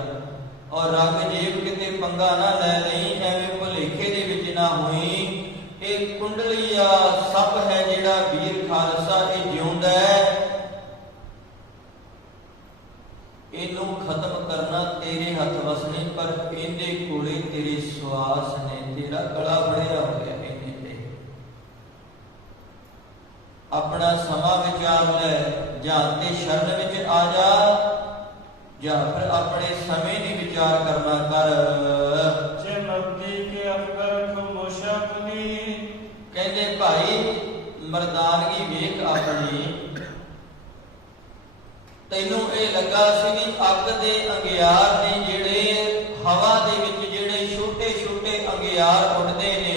ਔਰੰਗਜ਼ੇਬ ਕਿਤੇ ਪੰਗਾ ਨਾ ਲੈ ਲਈ, ਐਵੇਂ ਭੁਲੇਖੇ ਦੇ ਵਿੱਚ ਨਾ ਹੋਈ। ਇਹ ਕੁੰਡਲੀਆ ਸੱਪ ਹੈ ਜਿਹੜਾ ਵੀਰ ਖਾਲਸਾ, ਇਹ ਜਿਉਂਦਾ ਹੈ। ਇਹਨੂੰ ਖਤਮ ਕਰਨਾ ਤੇਰੇ ਹੱਥ ਵਸ ਨਹੀਂ, ਪਰ ਇਹਦੇ ਕੋਲੇ ਤੇਰੇ ਸਵਾਸ ਨੇ, ਤੇਰਾ ਗਲਾ ਫੜਿਆ ਹੋਇਆ ਇਹਨੇ ਤੇ। ਆਪਣਾ ਸਮਾਂ ਵਿਚਾਰ ਲੈ, ਜਾਂ ਤੇ ਸ਼ਰਨ ਵਿੱਚ ਆ ਜਾ ਜਾਂ ਫਿਰ ਆਪਣੇ ਸਮੇਂ ਦੀ ਵਿਚਾਰ ਕਰਨਾ ਕਰ। ਜੇ ਮਰਦੀ ਕੇ ਅਕਬਰ ਖਮੋਸ਼ਾ ਕੁਲੀ। ਕਹਿੰਦੇ ਭਾਈ ਮਰਦਾਨਗੀ ਵੇਖ ਆਪਣੀ। ਤੈਨੂੰ ਇਹ ਲੱਗਾ ਸੀ ਵੀ ਅੱਗ ਦੇ ਅੰਗਿਆਰ ਨੇ ਜਿਹੜੇ ਹਵਾ ਦੇ ਵਿੱਚ ਜਿਹੜੇ ਛੋਟੇ ਛੋਟੇ ਅੰਗਿਆਰ ਉੱਡਦੇ ਨੇ,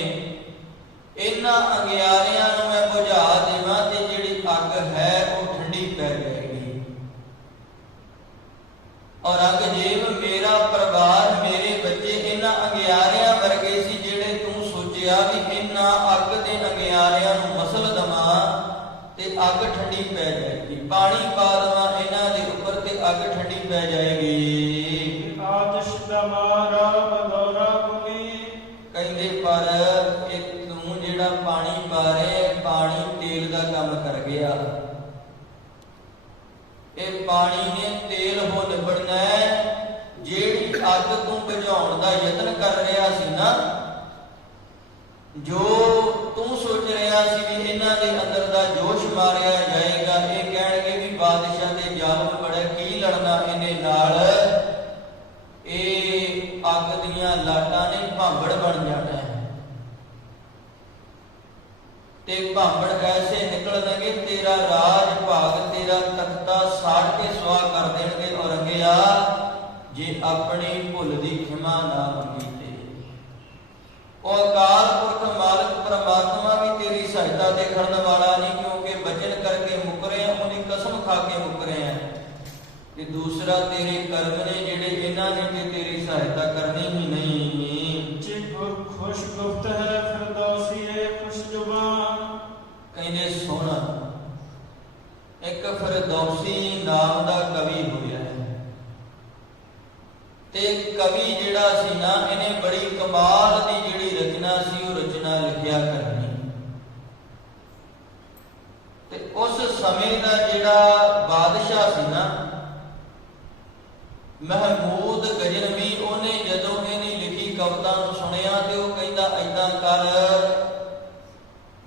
ਇਹਨਾਂ ਅੰਗਿਆਰਿਆਂ ਨੂੰ ਮੈਂ ਬੁਝਾ ਦੇਵਾਂ ਤੇ ਜਿਹੜੀ ਅੱਗ ਹੈ ਉਹ ਠੰਡੀ ਪੈ ਜਾਏਗੀ। ਔਰੰਗਜ਼ੇਬ ਮੇਰਾ ਪਰਿਵਾਰ, ਮੇਰੇ ਬੱਚੇ ਇਹਨਾਂ ਅੰਗਿਆਰਿਆਂ ਵਰਗੇ ਸੀ ਜਿਹੜੇ ਤੂੰ ਸੋਚਿਆ ਵੀ ਇਹਨਾਂ ਅੱਗ ਦੇ ਅੰਗਿਆਰਿਆਂ ਨੂੰ ਮਸਲ ਦਵਾਂ ਤੇ ਅੱਗ ਠੰਡੀ ਪੈ ਜਾਏਗੀ, ਪਾਣੀ ਪਾ ਦੇਵਾਂ ਇਹਨਾਂ ਦੇ ਉੱਪਰ ਤੇ ਅੱਗ ਠੰਡੀ ਪੈ ਜਾਏਗੀ। ਆਤਿਸ਼ ਦਮਾਰਾ ਬਦੌਰਾ ਕੁਲੀ। ਕਹਿੰਦੇ ਪਰ ਇਹ ਤੂੰ ਜਿਹੜਾ ਪਾਣੀ ਪਾ ਰਿਹਾ, ਪਾਣੀ ਤੇਲ ਦਾ ਕੰਮ ਕਰ ਗਿਆ। ਇਹ ਪਾਣੀ ਨੇ ਤੇਲ ਹੋ ਨਿਬੜਨਾ ਹੈ। ਜਿਹੜੀ ਅੱਗ ਤੂੰ ਬੁਝਾਉਣ ਦਾ ਯਤਨ ਕਰ ਰਿਹਾ ਸੀ ਨਾ, ਜੋ ਤੂੰ ਸੋਚ ਰਿਹਾ ਸੀ ਵੀ ਇਹਨਾਂ ਦੇ ਅੰਦਰ ਦਾ ਜੋਸ਼ ਮਾਰਿਆ ਜਾਏਗਾ, ਇਹ ਕਹਿਣਗੇ ਵੀ ਬਾਦਸ਼ਾਹ ਦੇ ਜ਼ਾਲਮ ਬੜਾ, ਕੀ ਲੜਨਾ ਇਹਨੇ ਨਾਲ। ਇਹ ਅੱਗ ਦੀਆਂ ਲਾਟਾਂ ਨੇ ਭਾਂਬੜ ਬਣ ਜਾਣਾ ਹੈ ਤੇ ਭਾਂਬੜ ਐਸੇ ਨਿਕਲਣਗੇ, ਤੇਰਾ ਰਾਜ ਭਾਗ, ਤੇਰਾ ਤਖਤਾ ਸਾੜ ਕੇ ਸੁਆਹ ਕਰ ਦੇਣਗੇ। ਔਰੰਗਿਆ ਜੇ ਆਪਣੀ ਭੁੱਲ ਦੀ ਖਿਮਾ ਨਾ ਮੰਗੀ ਤੇ ਉਹ ਅਕਾਲ ਪੁਰਖ ਮਾਲਕ ਪਰਮਾਤਮਾ ਵੀ ਤੇਰੀ ਸਹਾਇਤਾ ਦੇ ਕਰਨ ਵਾਲਾ ਨਹੀਂ, ਕਿਉਂਕਿ ਬਚਨ ਕਰਕੇ ਮੁਕਰੇ, ਉਹਦੀ ਕਸਮ ਖਾ ਕੇ ਮੁਕਰੇ ਆ। ਤੇ ਦੂਸਰਾ ਤੇਰੇ ਕਰਮ ਨੇ ਜਿਹੜੇ, ਇਹਨਾਂ ਨੇ ਤੇ ਤੇਰੀ ਸਹਾਇਤਾ ਕਰਨੀ ਹੀ ਨਹੀਂ। ਜੇ ਗੁਰ ਖੁਸ਼ ਗੁਫਤ ਹੈ ਫਿਰਦੌਸੀ ਹੈ ਖੁਸ਼ ਜ਼ੁਬਾਨ। ਕਹਿੰਦੇ ਸੁਣ, ਇੱਕ ਫਿਰਦੌਸੀ ਨਾਮ ਦਾ ਕਵੀ ਹੋਇਆ ਹੈ ਤੇ ਕਵੀ ਜਿਹੜਾ ਸੀ ਨਾ, ਇਹਨੇ ਬੜੀ ਕਮਾਲ ਦੀ ਜਿਹੜੀ ਰਚਨਾ ਸੀ ਉਹ ਰਚਨਾ ਲਿਖਿਆ ਕਰਨੀ। ਤੇ ਉਸ ਸਮੇਂ ਦਾ ਜਿਹੜਾ ਬਾਦਸ਼ਾਹ ਸੀ ਨਾ ਮਹਿਮੂਦ ਗਜਨਵੀ, ਉਹਨੇ ਜਦੋਂ ਇਹਨੇ ਲਿਖੀ ਕਵਿਤਾ ਨੂੰ ਸੁਣਿਆ ਤੇ ਉਹ ਕਹਿੰਦਾ ਏਦਾਂ ਕਰ,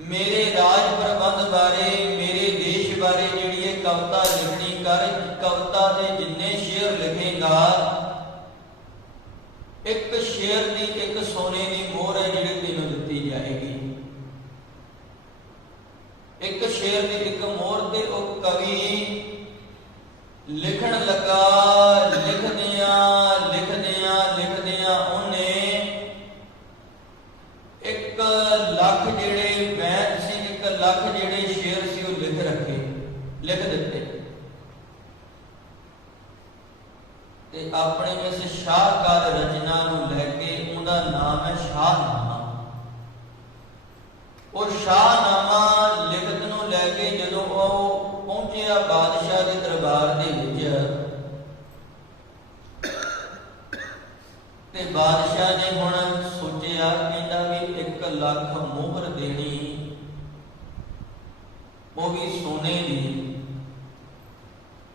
ਮੇਰੇ ਰਾਜ ਪ੍ਰਬੰਧ ਬਾਰੇ, ਮੇਰੇ ਦੇਸ਼ ਬਾਰੇ ਜਿਹੜੀ ਇਹ ਕਵਿਤਾ ਲਿਖਣੀ ਕਰ। ਕਵਿਤਾ ਦੇ ਜਿੰਨੇ ਸ਼ੇਰ ਲਿਖੇਗਾ, ਇੱਕ ਸ਼ੇਰ ਦੀ ਇੱਕ ਸੋਨੇ ਦੀ ਮੋਹਰ ਹੈ ਜਿਹੜੀ ਤੈਨੂੰ ਦਿੱਤੀ ਜਾਏਗੀ। ਇੱਕ ਸ਼ੇਰ ਦੀ ਇੱਕ ਮੋਹਰ ਤੇ ਉਹ ਕਵੀ ਲਿਖਣ ਲੱਗਾ। ਲਿਖਦਿਆਂ ਉਹਨੇ 1 ਲੱਖ ਜਿਹੜੇ ਬੈਤ ਸੀ, 1 ਲੱਖ ਜਿਹੜੇ ਸ਼ੇਰ ਸੀ ਉਹ ਲਿਖ ਦਿੱਤੇ ਤੇ ਆਪਣੇ ਇਸ ਸ਼ਾਹਕਾਰ ਰਚਨਾ ਨੂੰ ਲੈ ਕੇ ਉਹਦਾ ਨਾਮ ਹੈ ਸ਼ਾਹਨਾਮਾ। ਉਹ ਸ਼ਾਹਨਾਮਾ ਲਿਖਤ ਨੂੰ ਲੈ ਕੇ ਜਦੋਂ ਉਹ ਪਹੁੰਚਿਆ ਬਾਦਸ਼ਾਹ ਦੇ ਦਰਬਾਰ ਦੇ ਵਿੱਚ, ਤੇ ਬਾਦਸ਼ਾਹ ਨੇ ਹੁਣ ਸੋਚਿਆ, ਕਹਿੰਦਾ ਵੀ 1 ਲੱਖ ਮੋਹਰ ਦੇਣੀ, ਉਹ ਵੀ ਸੋਨੇ ਦੀ।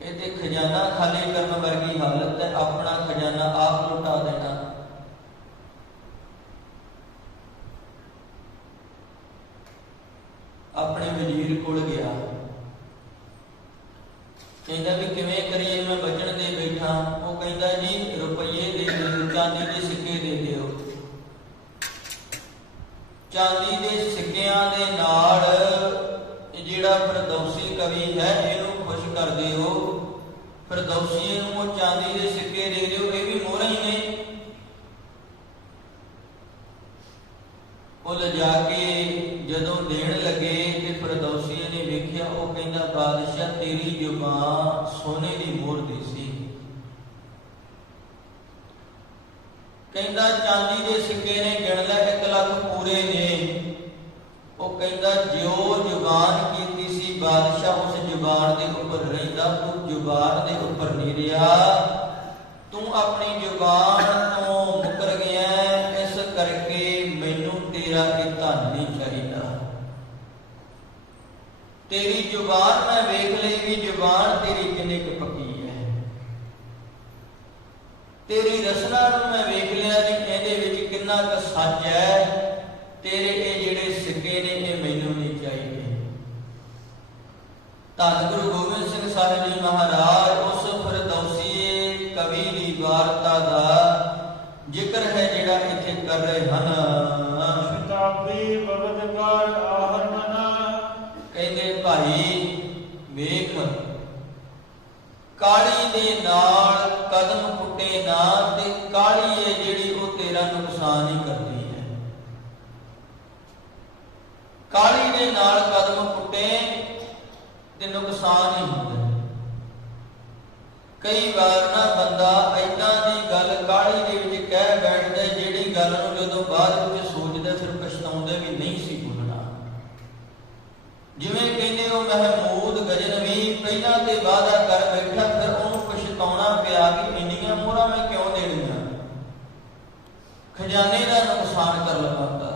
ਇਹ ਤੇ ਖਜ਼ਾਨਾ ਖਾਲੀ ਕਰਨ ਵਰਗੀ ਹਾਲਤ ਹੈ, ਆਪਣਾ ਖਜ਼ਾਨਾ ਆਪ ਲੁਟਾ ਦੇਣਾ। ਆਪਣੇ ਵਜ਼ੀਰ ਕੋਲ ਗਿਆ, ਕਹਿੰਦਾ ਵੀ ਕਿਵੇਂ ਕਰੀਏ, ਮੈਂ ਬਚਣ ਦੇ ਬੈਠਾ। ਉਹ ਕਹਿੰਦਾ ਜੀ ਰੁਪਈਏ ਦੇ ਦਿਓ, ਚਾਂਦੀ ਦੇ ਸਿੱਕੇ ਦੇ ਦਿਓ। ਚਾਂਦੀ ਦੇ ਸਿੱਕਿਆਂ ਦੇ ਨਾਲ ਜਿਹੜਾ ਫਿਰਦੌਸੀ ਕਵੀ ਹੈ ਇਹਨੂੰ ਖੁਸ਼ ਕਰ ਦਿਓ, ਫਿਰਦੌਸੀ ਨੂੰ ਉਹ ਚਾਂਦੀ ਦੇ ਸਿੱਕੇ ਦੇ ਦਿਓ, ਇਹ ਵੀ ਮੋਹਰਾਂ ਹੀ ਨੇ। ਉਹ ਲਿਜਾ ਕੇ ਜਦੋਂ ਦੇਣ ਲੱਗੇ ਤੇ ਫਿਰਦੌਸੀ ਨੇ ਵੇਖਿਆ, ਉਹ ਕਹਿੰਦਾ ਬਾਦਸ਼ਾਹ ਤੇਰੀ ਜ਼ੁਬਾਨ ਸੋਨੇ ਦੀ ਮੋਹਰ ਦੀ ਸੀ। ਕਹਿੰਦਾ ਚਾਂਦੀ ਦੇ ਸਿੱਕੇ ਨੇ ਗਿਣ ਲੈ 1 ਲੱਖ ਪੂਰੇ ਨੇ। ਉਹ ਕਹਿੰਦਾ ਜਿਉ ਜ਼ੁਬਾਨ ਕੀਤੀ ਸੀ ਬਾਦਸ਼ਾਹ ਉਸ ਜ਼ੁਬਾਨ ਦੇ ਉੱਪਰ ਰਹਿੰਦਾ, ਤੂੰ ਜ਼ੁਬਾਨ ਦੇ ਉੱਪਰ ਨਹੀਂ ਰਿਹਾ, ਤੂੰ ਆਪਣੀ ਜ਼ੁਬਾਨ ਤੋਂ ਮੁਕਰ ਗਿਆ, ਇਸ ਕਰਕੇ ਮੈਨੂੰ ਤੇਰਾ ਇਹ ਧਨ ਨਹੀਂ ਚਾਹੀਦਾ। ਤੇਰੀ ਜ਼ੁਬਾਨ ਮੈਂ ਵੇਖ ਲਈ ਵੀ ਜ਼ੁਬਾਨ ਤੇਰੀ ਕਿੰਨੀ ਕੁ ਪੱਕੀ ਹੈ, ਤੇਰੀ ਰਸਨਾ ਨੂੰ ਮੈਂ ਵੇਖ ਲਿਆ ਜੀ ਇਹਦੇ ਵਿੱਚ ਕਿੰਨਾ ਕੁ ਸੱਚ ਹੈ। ਤੇਰੇ ਇਹ ਜਿਹੜੇ ਸਿੱਕੇ ਨੇ ਇਹ ਮੈਨੂੰ ਨਹੀਂ ਚਾਹੀਦੇ। ਧੰਨ ਗੁਰੂ ਗੋਬਿੰਦ ਸਿੰਘ ਸਾਹਿਬ ਜੀ ਮਹਾਰਾਜ ਉਸ ਫਿਰਦੌਸੀ ਕਵੀ ਦੀ ਵਾਰਤਾ ਦਾ ਜ਼ਿਕਰ ਹੈ ਜਿਹੜਾ ਇੱਥੇ ਕਰ ਰਹੇ ਹਨ। ਸ਼ਤਾਬਦੀ ਬਵਦਕਾਰ ਆਹਰਮਨ। ਕਹਿੰਦੇ ਭਾਈ ਵੇਖ, ਕਾਲੀ ਦੇ ਨਾਲ ਕਦਮ ਪੁੱਟੇ ਨਾ, ਤੇ ਕਾਲੀ ਹੈ ਜਿਹੜੀ ਉਹ ਤੇਰਾ ਨੁਕਸਾਨ ਹੀ ਕਰਦੀ ਹੈ। ਕਾਲੀ ਦੇ ਨਾਲ ਕਦਮ ਪੁੱਟੇ ਤੇ ਨੁਕਸਾਨ ਹੀ ਹੁੰਦਾ। ਕਈ ਵਾਰ ਨਾ ਬੰਦਾ ਏਦਾਂ ਦੀ ਗੱਲ ਕਾਲੀ ਦੇ ਵਿੱਚ ਕਹਿ ਬੈਠਦਾ, ਜਿਹੜੀ ਗੱਲ ਨੂੰ ਜਦੋਂ ਬਾਅਦ ਵਿੱਚ ਸੋਚਦਾ ਫਿਰ ਪਛਤਾਉਂਦਾ ਵੀ ਨਹੀਂ ਸੀ ਬੋਲਣਾ। ਜਿਵੇਂ ਕਹਿੰਦੇ ਉਹ ਮਹਿਮੂਦ ਗਜਨਵੀ ਪਹਿਲਾਂ ਤੇ ਵਾਅਦਾ ਕਰ ਬੈਠਾ, ਫਿਰ ਉਹਨੂੰ ਪਛਤਾਉਣਾ ਪਿਆ ਕਿ ਇੰਨੀਆਂ ਮੋਹਰਾਂ ਮੈਂ ਕਿਉਂ ਦੇਣੀਆਂ, ਖਜ਼ਾਨੇ ਦਾ ਨੁਕਸਾਨ ਕਰ ਲਵਾਂਗਾ।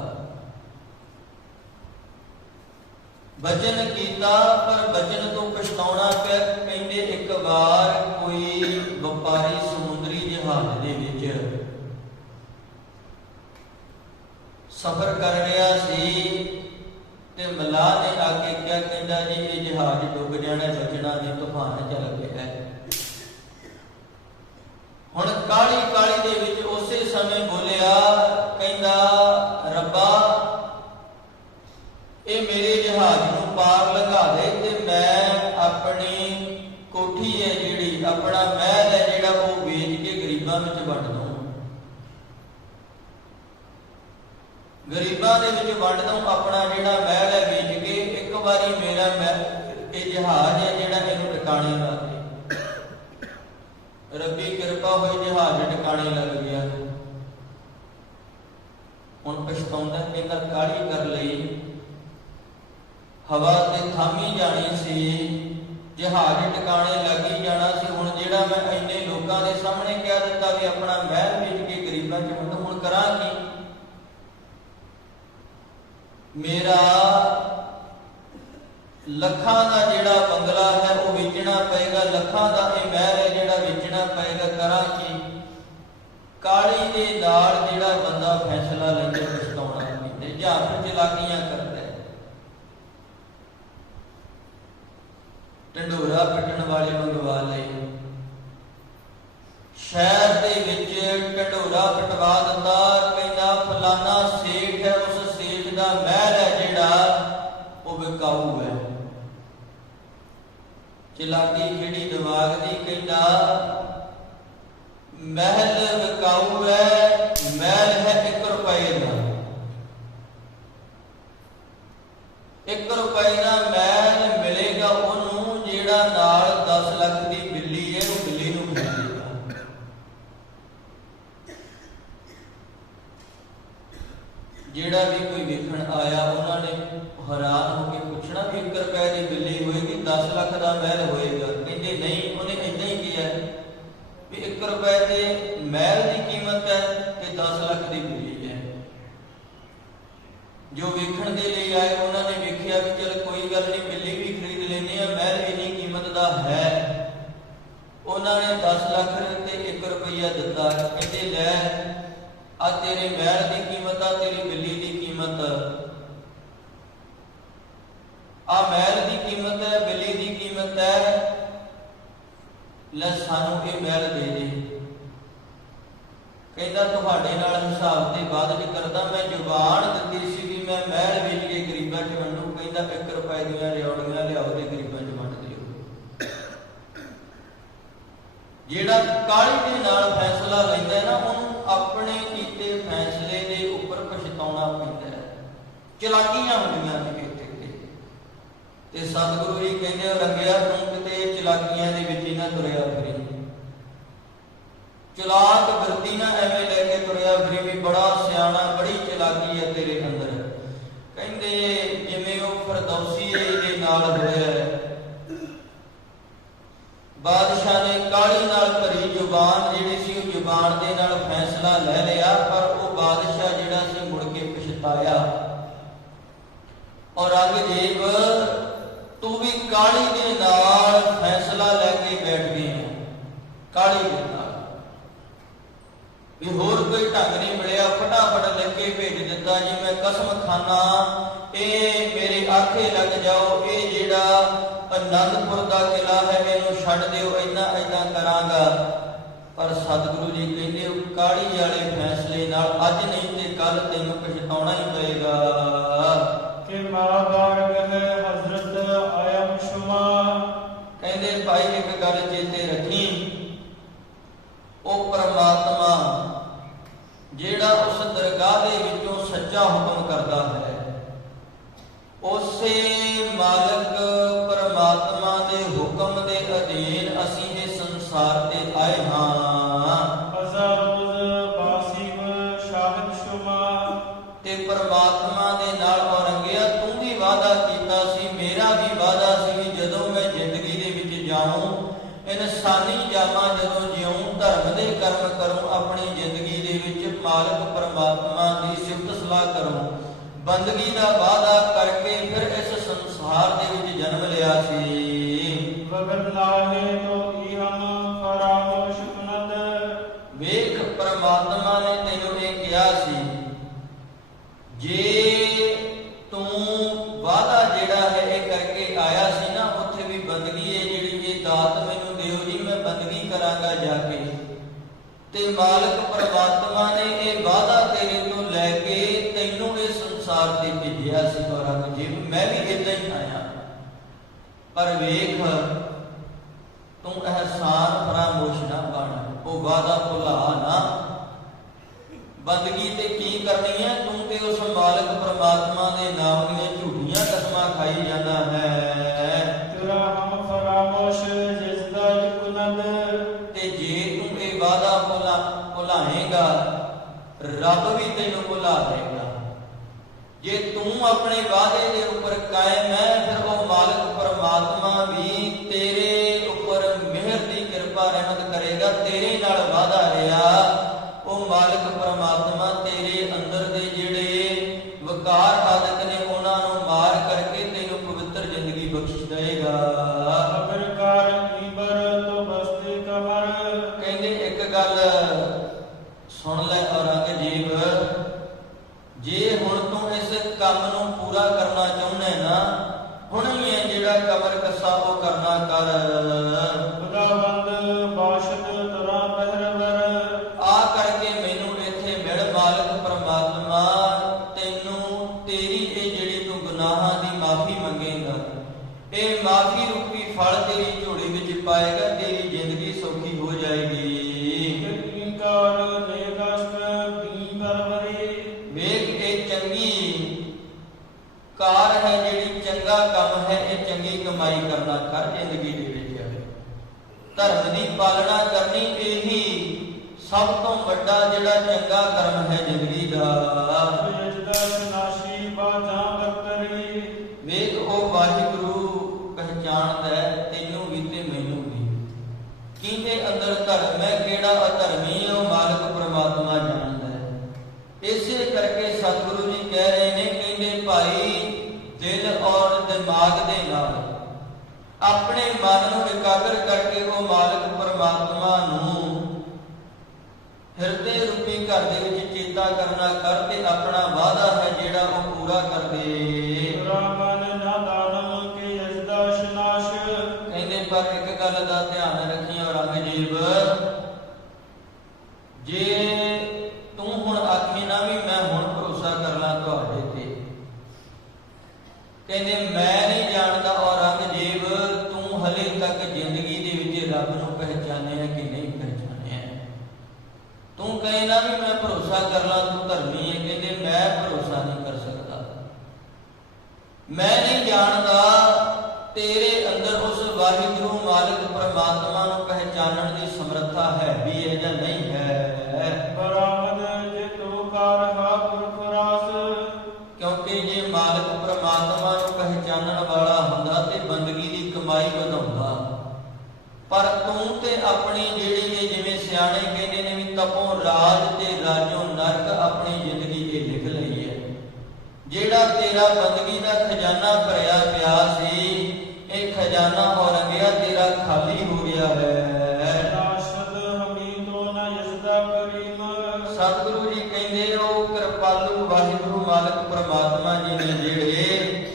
ਬਚਨ ਕੀਤਾ ਪਰ ਬਚਨ ਤੋਂ ਪਛਤਾਉਣਾ ਪਿਆ। ਕਹਿੰਦੇ ਇੱਕ ਵਾਰ ਕੋਈ ਵਪਾਰੀ ਸਮੁੰਦਰੀ ਜਹਾਜ਼ ਦੇ ਵਿੱਚ ਸਫ਼ਰ ਕਰ ਰਿਹਾ ਸੀ, ਤੇ ਮਲਾਹ ਨੇ ਆ ਕੇ ਕਿਹਾ, ਕਹਿੰਦਾ ਜੀ ਇਹ ਜਹਾਜ਼ ਡੁੱਬ ਜਾਣਾ, ਬਚਣਾ ਨਹੀਂ, ਤੂਫਾਨ ਚੱਲ ਪਿਆ ਹੈ। ਹੁਣ ਕਾਲੀ ਕਾਲੀ ਦੇ ਵਿੱਚ ਉਸੇ ਸਮੇਂ ਬੋਲਿਆ, ਕਹਿੰਦਾ ਰੱਬਾ ਇਹ ਮੇਰੇ ਜਹਾਜ਼ ਨੂੰ ਪਾਰ ਲੰਘਾ ਦੇ, ਤੇ ਮੈਂ ਆਪਣੀ ਕੋਠੀ ਹੈ ਜਿਹੜੀ, ਆਪਣਾ ਮਹਿਲ ਹੈ ਜਿਹੜਾ, ਉਹ ਵੇਚ ਕੇ ਗਰੀਬਾਂ ਵਿੱਚ ਵੰਡ ਦਊਂ, ਗਰੀਬਾਂ ਦੇ ਵਿੱਚ ਵੰਡ ਦਊਂ। ਆਪਣਾ ਜਿਹੜਾ ਮਹਿਲ ਹੈ ਵੇਚ ਕੇ ਇੱਕ ਵਾਰੀ ਮੇਰਾ ਇਹ ਜਹਾਜ਼ ਹੈ ਜਿਹੜਾ ਇਹਨੂੰ ਟਿਕਾਣੇ ਲਾ ਦੇ। ਰੱਬੀ ਕਿਰਪਾ ਹੋਈ, ਜਹਾਜ਼ ਟਿਕਾਣੇ ਲੱਗ ਗਿਆ। ਹੁਣ ਪਛਤਾਉਂਦਾ, ਕਹਿੰਦਾ ਕਾਹਲੀ ਕਰ ਲਈ, ਹਵਾ ਤੇ ਥਾਮੀ ਜਾਣੀ ਸੀ, ਜਹਾਜ਼ ਟਿਕਾਣੇ ਲੱਗ ਹੀ ਜਾਣਾ ਸੀ। ਹੁਣ ਜਿਹੜਾ ਮੈਂ ਇੰਨੇ ਲੋਕਾਂ ਦੇ ਸਾਹਮਣੇ ਕਹਿ ਦਿੱਤਾ ਵੀ ਆਪਣਾ ਮਹਿਲ ਵੇਚ ਕੇ ਗਰੀਬਾਂ ਚ ਵੰਡ, ਹੁਣ ਕਰਾਂ ਕੀ? ਮੇਰਾ ਲੱਖਾਂ ਦਾ ਜਿਹੜਾ ਬੰਗਲਾ ਹੈ ਉਹ ਵੇਚਣਾ ਪਏਗਾ, ਲੱਖਾਂ ਦਾ ਇਹ ਮਹਿਲ ਹੈ ਜਿਹੜਾ ਵੇਚਣਾ ਪਏਗਾ, ਕਰਾਂ ਕੀ? ਕਾਲੀ ਦੇ ਨਾਲ ਜਿਹੜਾ ਬੰਦਾ ਫੈਸਲਾ ਲੈਂਦੇ ਪਛਤਾਉਣਾ ਪੈਂਦਾ, ਜਾਂ ਫਿਰ ਚਲਾਕੀਆਂ ਕਰਦਾ, ਢੰਡੋਰਾ ਪਿੱਟਣ ਵਾਲੇ ਨੂੰ ਗਵਾ ਲਏ। ਸ਼ਹਿਰ ਦੇ ਵਿੱਚ ਢੰਡੋਰਾ ਪਿਟਵਾ ਦਿੰਦਾ, ਕਹਿੰਦਾ ਫਲਾਨਾ ਸੇਠ ਹੈ, ਉਸ ਸੇਠ ਦਾ ਮਹਿਲ ਹੈ ਜਿਹੜਾ ਉਹ ਵਿਕਾਊ ਹੈ। ਚਲਾਕੀ ਖੇੜੀ ਦਿਮਾਗ ਦੀ, ਕਹਿੰਦਾ ਮਹਿਲ ਵਿਕਾਊ ਹੈ, ਮਹਿਲ ਹੈ 1 ਰੁਪਏ ਦਾ, 1 ਰੁਪਏ ਦਾ ਮਹਿਲ ਮਿਲੇਗਾ ਉਹਨੂੰ ਜਿਹੜਾ ਨਾਲ 10 ਲੱਖ ਦੀ ਬਿੱਲੀ ਹੈ, ਉਹ ਬਿੱਲੀ ਨੂੰ ਖਰੀਦੇਗਾ। ਜਿਹੜਾ ਵੀ ਕੋਈ ਵੇਖਣ ਆਇਆ ਉਹਨਾਂ ਨੇ ਹੈਰਾਨ ਹੋ ਕੇ ਪੁੱਛਣਾ ਵੀ 1 ਰੁਪਏ ਦੀ ਬਿੱਲੀ ਹੋਏਗੀ 10 ਲੱਖ ਦਾ ਮਹਿਲ ਹੋਏਗਾ? ਕਹਿੰਦੇ ਨਹੀਂ, ਉਹਨੇ ਏਦਾਂ ਹੀ ਕਿਹਾ ਵੀ 1 ਰੁਪਏ ਦੇ ਮਹਿਲ ਦੀ ਕੀਮਤ ਹੈ ਤੇ 10 ਲੱਖ ਦੀ ਬਿੱਲੀ ਹੈ। ਜੋ ਵੇਖਣ ਦੇ ਲਈ ਆਏ ਉਹਨਾਂ ਨੇ ਵੇਖਿਆ ਵੀ ਚਲ ਕੋਈ ਗੱਲ ਨਹੀਂ, ਬਿੱਲੀ ਵੀ ਖਰੀਦ ਲੈਂਦੇ ਆ, ਮਹਿਲ ਇੰਨੀ ਕੀਮਤ ਦਾ ਹੈ। ਉਹਨਾਂ ਨੇ 10 ਲੱਖ ਤੇ 1 ਰੁਪਈਆ ਦਿੱਤਾ। ਕਹਿੰਦੇ ਲੈ ਆ ਤੇਰੇ ਮਹਿਲ ਦੀ ਕੀਮਤ ਆ, ਤੇਰੀ ਬਿੱਲੀ ਦੀ ਕੀਮਤ ਆ, ਮਹਿਲ ਦੀ ਕੀਮਤ ਹੈ, ਬਿੱਲੀ ਦੀ ਕੀਮਤ ਹੈ, ਲੈ ਸਾਨੂੰ ਇਹ ਮਹਿਲ ਦੇ ਦੇ। ਕਹਿੰਦਾ ਤੁਹਾਡੇ ਨਾਲ ਹਿਸਾਬ ਤੇ ਬਾਅਦ ਚ ਕਰਦਾ, ਮੈਂ ਜ਼ੁਬਾਨ ਦਿੱਤੀ ਸੀ ਵੀ ਮੈਂ ਮਹਿਲ ਵੇਚ ਕੇ ਗਰੀਬਾਂ ਚ ਵੰਡੂ। ਕਹਿੰਦਾ 1 ਰੁਪਏ ਦੀਆਂ ਰਿਓੜੀਆਂ ਲਿਆਓ ਤੇ ਗਰੀਬਾਂ ਚ ਵੰਡ ਦਿਓ। ਜਿਹੜਾ ਕਾਹਲੀ ਦੇ ਨਾਲ ਫੈਸਲਾ ਲੈਂਦਾ ਨਾ, ਉਹਨੂੰ ਆਪਣੇ ਕੀਤੇ ਫੈਸਲੇ ਦੇ ਉੱਪਰ ਪਛਤਾਉਣਾ ਪੈਂਦਾ ਹੈ। ਚਲਾਕੀਆਂ ਹੁੰਦੀਆਂ ਨੇ ਇੱਥੇ ਤੇ ਸਤਿਗੁਰੂ ਜੀ ਕਹਿੰਦੇ ਰੰਗਿਆ ਤੂੰ ਕਿਤੇ ਚਲਾਕੀਆਂ ਦੇ ਵਿੱਚ ਹੀ ਨਾ ਤੁਰਿਆ ਫਿਰੇ, ਚਲਾਕ ਵਰਦੀ ਨਾ ਐਵੇਂ ਲੈ ਕੇ ਤੁਰਿਆ ਫਿਰੇ ਵੀ ਬੜਾ ਸਿਆਣਾ, ਬੜੀ ਚਲਾਕੀ ਹੈ ਤੇਰੇ ਅੰਦਰ। ਕਹਿੰਦੇ ਜਿਵੇਂ ਉਹ ਫਿਰਦੌਸੀ ਦੇ ਨਾਲ ਹੋਇਆ, ਬਾਦਸ਼ਾਹ ਨੇ ਕਾਹਲੀ ਨਾਲ ਭਰੀ ਜ਼ੁਬਾਨ ਜਿਹੜੀ ਸੀ ਉਹ ਜ਼ੁਬਾਨ ਦੇ ਨਾਲ ਫੈਸਲਾ ਲੈ ਲਿਆ, ਪਰ ਉਹ ਬਾਦਸ਼ਾਹ ਜਿਹੜਾ ਸੀ ਮੁੜ ਕੇ ਪਛਤਾਇਆ। ਔਰ ਔਰੰਗਜ਼ੇਬ ਤੂੰ ਵੀ ਕਾਹਲੀ ਦੇ ਨਾਲ ਫੈਸਲਾ ਲੈ ਕੇ ਬੈਠ ਗਏ ਹੋ, ਕਾਹਲੀ ਦੇ ਨਾਲ ਵੀ ਹੋਰ ਕੋਈ ਢੰਗ ਨਹੀਂ ਮਿਲਿਆ, ਫਟਾਫਟ ਲਿਖ ਕੇ ਭੇਜ ਦਿੱਤਾ ਜੀ ਮੈਂ ਕਸਮ ਖਾਨਾ ਇਹ ਮੇਰੇ ਆਖੇ ਲੱਗ ਜਾਓ, ਇਹ ਜਿਹੜਾ ਅਨੰਦਪੁਰ ਦਾ ਕਿਲਾ ਹੈ ਇਹਨੂੰ ਛੱਡ ਦਿਓ, ਏਦਾਂ ਕਰਾਂਗਾ। ਪਰ ਸਤਿਗੁਰੂ ਜੀ ਕਹਿੰਦੇ ਉਹ ਕਾਹਲੀ ਵਾਲੇ ਫੈਸਲੇ ਨਾਲ ਅੱਜ ਨਹੀਂ ਤੇ ਕੱਲ ਤੈਨੂੰ ਪਛਤਾਉਣਾ ਹੀ ਪਏਗਾ। ਕਿ ਮਹਾਬਾਰਗ ਹੈ ਹਜ਼ਰਤ ਆਯਮ ਸ਼ੁਮਾਰ। ਕਹਿੰਦੇ ਭਾਈ ਇੱਕ ਗੱਲ ਚੇਤੇ ਰੱਖੀ, ਉਹ ਪਰਮਾਤਮਾ ਜਿਹੜਾ ਉਸ ਦਰਗਾਹ ਦੇ ਵਿੱਚੋਂ ਸੱਚਾ ਹੁਕਮ ਕਰਦਾ ਹੈ, ਉਸੇ ਮਾਲਕ ਪਰਮਾਤਮਾ ਦੇ ਹੁਕਮ ਦੇ ਅਧੀਨ ਅਸੀਂ ਇਸ ਸੰਸਾਰ ਤੇ ਆਏ ਹਾਂ। ਤੇ ਪਰਮਾਤਮਾ ਦੇ ਨਾਲ ਔਰੰਗਿਆ ਤੂੰ ਵੀ ਵਾਅਦਾ ਕੀਤਾ ਸੀ, ਮੇਰਾ ਵੀ ਵਾਅਦਾ ਸੀ, ਜਦੋਂ ਮੈਂ ਜ਼ਿੰਦਗੀ ਦੇ ਵਿੱਚ ਜਾਊਂ, ਇਨਸਾਨੀ ਜਾਵਾਂ, ਜਦੋਂ ਜਿਉਂ, ਧਰਮ ਦੇ ਕਰਮ ਕਰੂੰ, ਆਪਣੀ ਜ਼ਿੰਦਗੀ ਦੇ ਵਿੱਚ ਮਾਲਕ ਪਰਮਾਤਮਾ ਦੀ ਸਿਫਤ ਸਲਾਹ ਕਰੂੰ, ਬੰਦਗੀ ਦਾ ਵਾਅਦਾ ਕਰਕੇ ਫਿਰ ਇਸ ਸੰਸਾਰ ਦੇ ਵਿੱਚ ਜਨਮ ਲਿਆ ਸੀ। ਵੇਖ ਪਰਮਾਤਮਾ ਨੇ ਤੈਨੂੰ ਇਹ ਕਿਹਾ ਸੀ, ਜੇ ਤੂੰ ਵਾਅਦਾ ਜਿਹੜਾ ਹੈ ਇਹ ਕਰਕੇ ਆਇਆ ਸੀ ਨਾ, ਉੱਥੇ ਵੀ ਬੰਦਗੀ ਹੈ ਜਿਹੜੀ ਇਹ ਦਾਤ ਮੈਨੂੰ ਦਿਓ ਜੀ, ਮੈਂ ਬੰਦਗੀ ਕਰਾਂਗਾ ਜਾ ਕੇ। ਤੇ ਮਾਲਕ ਪਰਮਾਤਮਾ ਨੇ ਇਹ ਵਾਅਦਾ ਤੇਰੇ ਤੋਂ ਲੈ ਕੇ ਤੈਨੂੰ ਇਸ ਸੰਸਾਰ ਤੇ ਭੇਜਿਆ ਸੀ। ਔਰੰਗਜ਼ੇਬ ਮੈਂ ਵੀ ਏਦਾਂ ਹੀ ਆਇਆ, ਪਰ ਵੇਖ ਤੂੰ ਅਹਿਸਾਨ ਫਰਾਮੋਸ਼ ਨਾ ਬਣ, ਉਹ ਵਾਅਦਾ ਭੁਲਾ ਨਾ। ਬੰਦਗੀ ਤੇ ਕੀ ਕਰਨੀ ਹੈ, ਤੂੰ ਤੇ ਉਸ ਮਾਲਕ ਪਰਮਾਤਮਾ ਦੇ ਨਾਮ ਦੀਆਂ ਝੂਠੀਆਂ ਕਸਮਾਂ ਖਾਈ ਜਾਂਦਾ ਹੈ। ਤੇਰਾ ਹਮ ਫਰਾਮੋਸ਼ ਜਿਸਦਾ ਕੁਨਦ। ਤੇ ਜੇ ਤੂੰ ਇਹ ਵਾਅਦਾ ਭੁਲਾਏਗਾ, ਰੱਬ ਵੀ ਤੈਨੂੰ ਭੁਲਾ ਦੇਗਾ। ਜੇ ਤੂੰ ਆਪਣੇ ਵਾਅਦੇ ਦੇ ਉੱਪਰ ਕਾਇਮ ਹੈ, ਫਿਰ ਉਹ ਮਾਲਕ ਪਰਮਾਤਮਾ ਵੀ ਤੇਰੇ ਉੱਪਰ ਮਿਹਰ ਦੀ ਕਿਰਪਾ ਰਹਿਮਤ ਕਰੇਗਾ। ਤੇਰੇ ਨਾਲ ਵਾਅਦਾ ਰਿਹਾ, ਉਹ ਮਾਲਕ ਪਰਮਾਤਮਾ ਤੇਰੇ ਅੰਦਰ ਦੇ ਜਿਹੜੇ ਵਿਕਾਰ ਆਦਿਕ ਨੇ ਉਹਨਾਂ ਨੂੰ ਮਾਰ ਕਰਕੇ ਤੈਨੂੰ ਪਵਿੱਤਰ ਜ਼ਿੰਦਗੀ ਬਖਸ਼ ਦੇਗਾ। ਕਹਿੰਦੇ ਇੱਕ ਗੱਲ ਸੁਣ ਲੈ ਔਰੰਗਜ਼ੇਬ, ਜੇ ਹੁਣ ਤੂੰ ਇਸ ਕੰਮ ਨੂੰ ਪੂਰਾ ਕਰਨਾ ਚਾਹੁੰਦਾ ਨਾ, ਹੁਣ ਹੀ ਹੈ ਜਿਹੜਾ ਕਬਰ ਕੱਸਾ ਉਹ ਕਰਨਾ ਕਰ। ਆ ਕਰਕੇ ਮੈਨੂੰ ਇੱਥੇ ਮਿਲ ਮਾਲਕ ਪਰਮਾਤਮਾ, ਤੈਨੂੰ ਤੇਰੀ ਇਹ ਜਿਹੜੀ ਤੂੰ ਗੁਨਾਹਾਂ ਦੀ ਮਾਫੀ ਮੰਗੇਗਾ, ਇਹ ਮਾਫੀ ਰੂਪੀ ਫਲ ਤੇਰੀ ਝੋਲੀ ਵਿੱਚ ਪਾਏਗਾ, ਤੇਰੀ ਜ਼ਿੰਦਗੀ ਸੌਖੀ ਹੋ ਜਾਏਗੀ। ਵੇਖ ਇਹ ਚੰਗੀ ਕਾਰ ਹੈ, ਜਿਹੜੀ ਚੰਗਾ ਕੰਮ ਹੈ, ਇਹ ਚੰਗੀ ਕਮਾਈ ਕਰਨਾ ਕਰ ਜ਼ਿੰਦਗੀ ਦੇ ਵਿੱਚ। ਧਰਮ ਦੀ ਪਾਲਣਾ ਕਰਨੀ ਇਹੀ ਸਭ ਤੋਂ ਵੱਡਾ ਜਿਹੜਾ ਚੰਗਾ ਕਰਮ ਹੈ ਜ਼ਿੰਦਗੀ ਦਾ। ਦਿਮਾਗ ਦੇ ਨਾਲ ਆਪਣੇ ਮਨ ਨੂੰ ਇਕਾਗਰ ਕਰਕੇ ਉਹ ਮਾਲਕ ਪਰਮਾਤਮਾ ਨੂੰ ਹਿਰਦੇ ਰੂਪੀ ਘਰ ਦੇ ਵਿੱਚ ਚੇਤਾ ਕਰਨਾ ਕਰ ਤੇ ਆਪਣਾ ਵਾਅਦਾ ਹੈ ਜਿਹੜਾ ਉਹ ਪੂਰਾ ਕਰ ਦੇ। ਰਾਮਨ ਨਾ ਦਾਨਮ ਕੇ ਇਸ ਦਾ ਸ਼ਨਾਸ਼। ਕਹਿੰਦੇ ਪਰ ਇੱਕ ਗੱਲ ਦਾ ਧਿਆਨ ਰੱਖੀ ਔਰੰਗਜ਼ੇਬ, ਜੇ ਤੂੰ ਹੁਣ ਆਖੇ ਨਾ ਵੀ ਮੈਂ ਹੁਣ ਭਰੋਸਾ ਕਰਨਾ ਤੁਹਾਡੇ ਤੇ, ਕਹਿੰਦੇ ਮੈਂ ਨਹੀਂ ਜਾਣਦਾ ਔਰੰਗਜ਼ੇਬ ਤੂੰ ਹਲੇ ਤੱਕ ਜ਼ਿੰਦਗੀ ਦੇ ਵਿੱਚ ਰੱਬ ਨੂੰ ਪਹਿਚਾਨਿਆ ਕਿ ਨਹੀਂ ਪਹਿਚਾਨਿਆ। ਤੂੰ ਕਹੇ ਨਾ ਵੀ ਮੈਂ ਭਰੋਸਾ ਕਰ ਲਾਂ ਤੂੰ ਧਰਮੀ ਹੈ, ਕਹਿੰਦੇ ਮੈਂ ਭਰੋਸਾ ਨਹੀਂ ਕਰ ਸਕਦਾ। ਮੈਂ ਨਹੀਂ ਜਾਣਦਾ ਤੇਰੇ ਅੰਦਰ ਉਸ ਵਾਹਿਗੁਰੂ ਮਾਲਕ ਪਰਮਾਤਮਾ ਨੂੰ ਪਹਿਚਾਨਣ ਦੀ ਸਮਰੱਥਾ ਹੈ ਵੀ ਹੈ ਜਾਂ ਨਹੀਂ ਹੈ। ਬਰਾਮਦ ਜੇ ਤੂੰ ਕਾਰਹਾ ਪੁਰਖਰਾਸ। ਕਿਉਂਕਿ ਜੇ ਮਾਲਕ ਪਰਮਾਤਮਾ ਨੂੰ ਪਹਿਚਾਨਣ ਵਾਲਾ ਹੁੰਦਾ ਤੇ ਬੰਦਗੀ ਦੀ ਕਮਾਈ ਵਧਾਉਂਦਾ, ਪਰ ਤੂੰ ਤੇ ਆਪਣੀ ਜਿਹੜੀ ਇਹ ਜਿਵੇਂ ਸਿਆਣੇ ਕਹਿੰਦੇ ਨੇ ਵੀ ਤਪੋਂ ਰਾਜ ਤੇ ਰਾਜੋਂ ਨਰਕ ਆਪਣੀ ਜ਼ਿੰਦਗੀ ਇਹ ਲਿਖ ਲਈ ਹੈ। ਜਿਹੜਾ ਤੇਰਾ ਬੰਦਗੀ ਦਾ ਖਜ਼ਾਨਾ ਭਰਿਆ ਪਿਆ ਸੀ ਇਹ ਖਜ਼ਾਨਾ ਹੋ ਗਿਆ ਤੇਰਾ ਖਾਲੀ ਹੋ ਗਿਆ ਹੈ। ਨਾਸ਼ਦ ਹਮੀ ਤੋ ਨਾ ਯਸਦਾ ਕਰੀਮ। ਸਤਿਗੁਰੂ ਜੀ ਕਹਿੰਦੇ ਉਹ ਕਿਰਪਾਲੂ ਵਾਹਿਗੁਰੂ ਮਾਲਕ ਪਰਮਾਤਮਾ ਜੀ ਨੇ ਜਿਹੜੇ,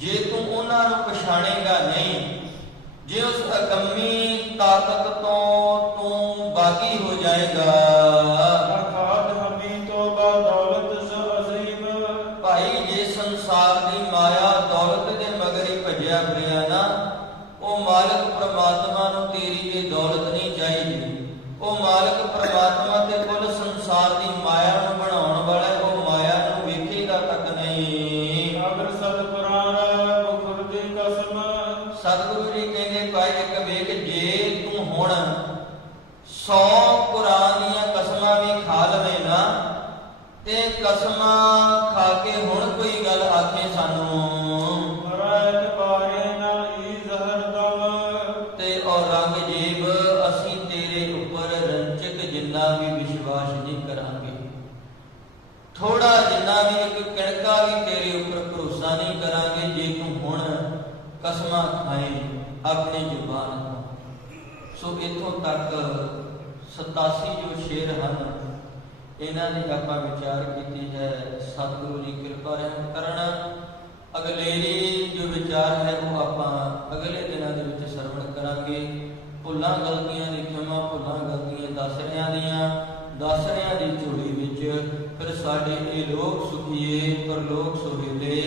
ਜੇ ਤੂੰ ਉਹਨਾਂ ਨੂੰ ਪਛਾਣੇਗਾ ਨਹੀਂ, ਜੇ ਉਸ ਅਗੰਮੀ ਤਾਕਤ ਤੋਂ ਤੂੰ ਬਾਗੀ ਹੋ ਜਾਏਗਾ। ਅਰਥਾਤ ਹਮੀ ਤੋਂ ਬਾ ਦੌਲਤ ਸ ਅਜ਼ੀਮ। ਭਾਈ ਜੇ ਸੰਸਾਰ ਦੀ ਮਾਇਆ ਦੌਲਤ ਦੇ ਮਗਰ ਹੀ ਭੱਜਿਆ ਫਿਰਿਆ ਨਾ, ਉਹ ਮਾਲਕ ਪਰਮਾਤਮਾ ਨੂੰ ਤੇਰੀ ਇਹ ਦੌਲਤ ਨਹੀਂ ਚਾਹੀਦੀ। ਉਹ ਮਾਲਕ ਪਰਮਾਤਮਾ ਤੇ ਕੁੱਲ ਸੰਸਾਰ ਦੀ ਮਾਇਆ ਨੂੰ ਬਣਾਉਣ ਵਾਲਾ, ਉਹ ਮਾਇਆ ਨੂੰ ਵੇਖੇਗਾ ਤੱਕ ਨਹੀਂ। ਅਗਰ ਸਤਿਪੁਰਾਣਾ ਮੁਖਰ ਦੀ ਕਸਮ। ਸਤਿਗੁਰੂ ਜੀ ਕਹਿੰਦੇ ਭਾਈ ਇੱਕ ਵੇਖ, ਜੇ ਤੂੰ ਹੁਣ 100 ਕੁਰਾਨ ਦੀਆਂ ਕਸਮਾਂ ਵੀ ਖਾ ਲਵੇਂ ਨਾ, ਤੇ ਕਸਮਾਂ ਖਾ ਕੇ ਹੁਣ ਕੋਈ ਗੱਲ ਆਖੇ ਸਾਨੂੰ ਮਰਾਇਤ ਬਾਰੇ ਨਾ ਈ ਜ਼ਹਰ ਦਮ। ਤੇ ਔਰੰਗਜ਼ੇਬ ਅਸੀਂ ਤੇਰੇ ਉੱਪਰ ਰੰਚਕ ਜਿੰਨਾ ਵੀ ਵਿਸ਼ਵਾਸ ਨਹੀਂ ਕਰਾਂਗੇ, ਥੋੜਾ ਜਿੰਨਾ ਵੀ ਇੱਕ ਕਿਣਕਾ ਵੀ ਤੇਰੇ ਉੱਪਰ ਭਰੋਸਾ ਨਹੀਂ ਕਰਾਂਗੇ ਜੇ ਤੂੰ ਹੁਣ ਕਸਮਾਂ ਖਾਏ ਆਪਣੀ ਜ਼ੁਬਾਨ ਤੋਂ। ਸੋ ਇੱਥੋਂ ਤੱਕ 87 ਜੋ ਸ਼ੇਰ ਹਨ ਇਹਨਾਂ ਦੀ ਆਪਾਂ ਵਿਚਾਰ ਕੀਤੀ ਹੈ। ਸਤਿਗੁਰੂ ਜੀ ਕਿਰਪਾ ਕਰਨ। ਅਗਲੇਰੀ ਜੋ ਵਿਚਾਰ ਹੈ ਉਹ ਆਪਾਂ ਅਗਲੇ ਦਿਨਾਂ ਦੇ ਵਿੱਚ ਸਰਵਣ ਕਰਾਂਗੇ। ਭੁੱਲਾਂ ਗਲਤੀਆਂ ਦੀ ਖਿਮਾ, ਭੁੱਲਾਂ ਗਲਤੀਆਂ ਦੱਸ ਰਿਆਂ ਦੀ ਝੋਲੀ ਵਿੱਚ ਫਿਰ ਸਾਡੇ ਇਹ ਲੋਕ ਸੁਖੀਏ ਪਰਲੋਕ ਸੁਹੇਲੇ।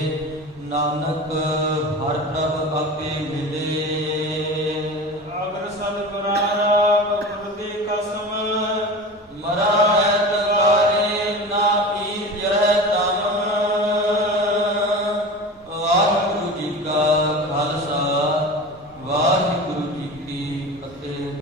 ਨਾਨਕ ਹਰ ਪ੍ਰਭ ਆਪੇ ਮਿਲੇ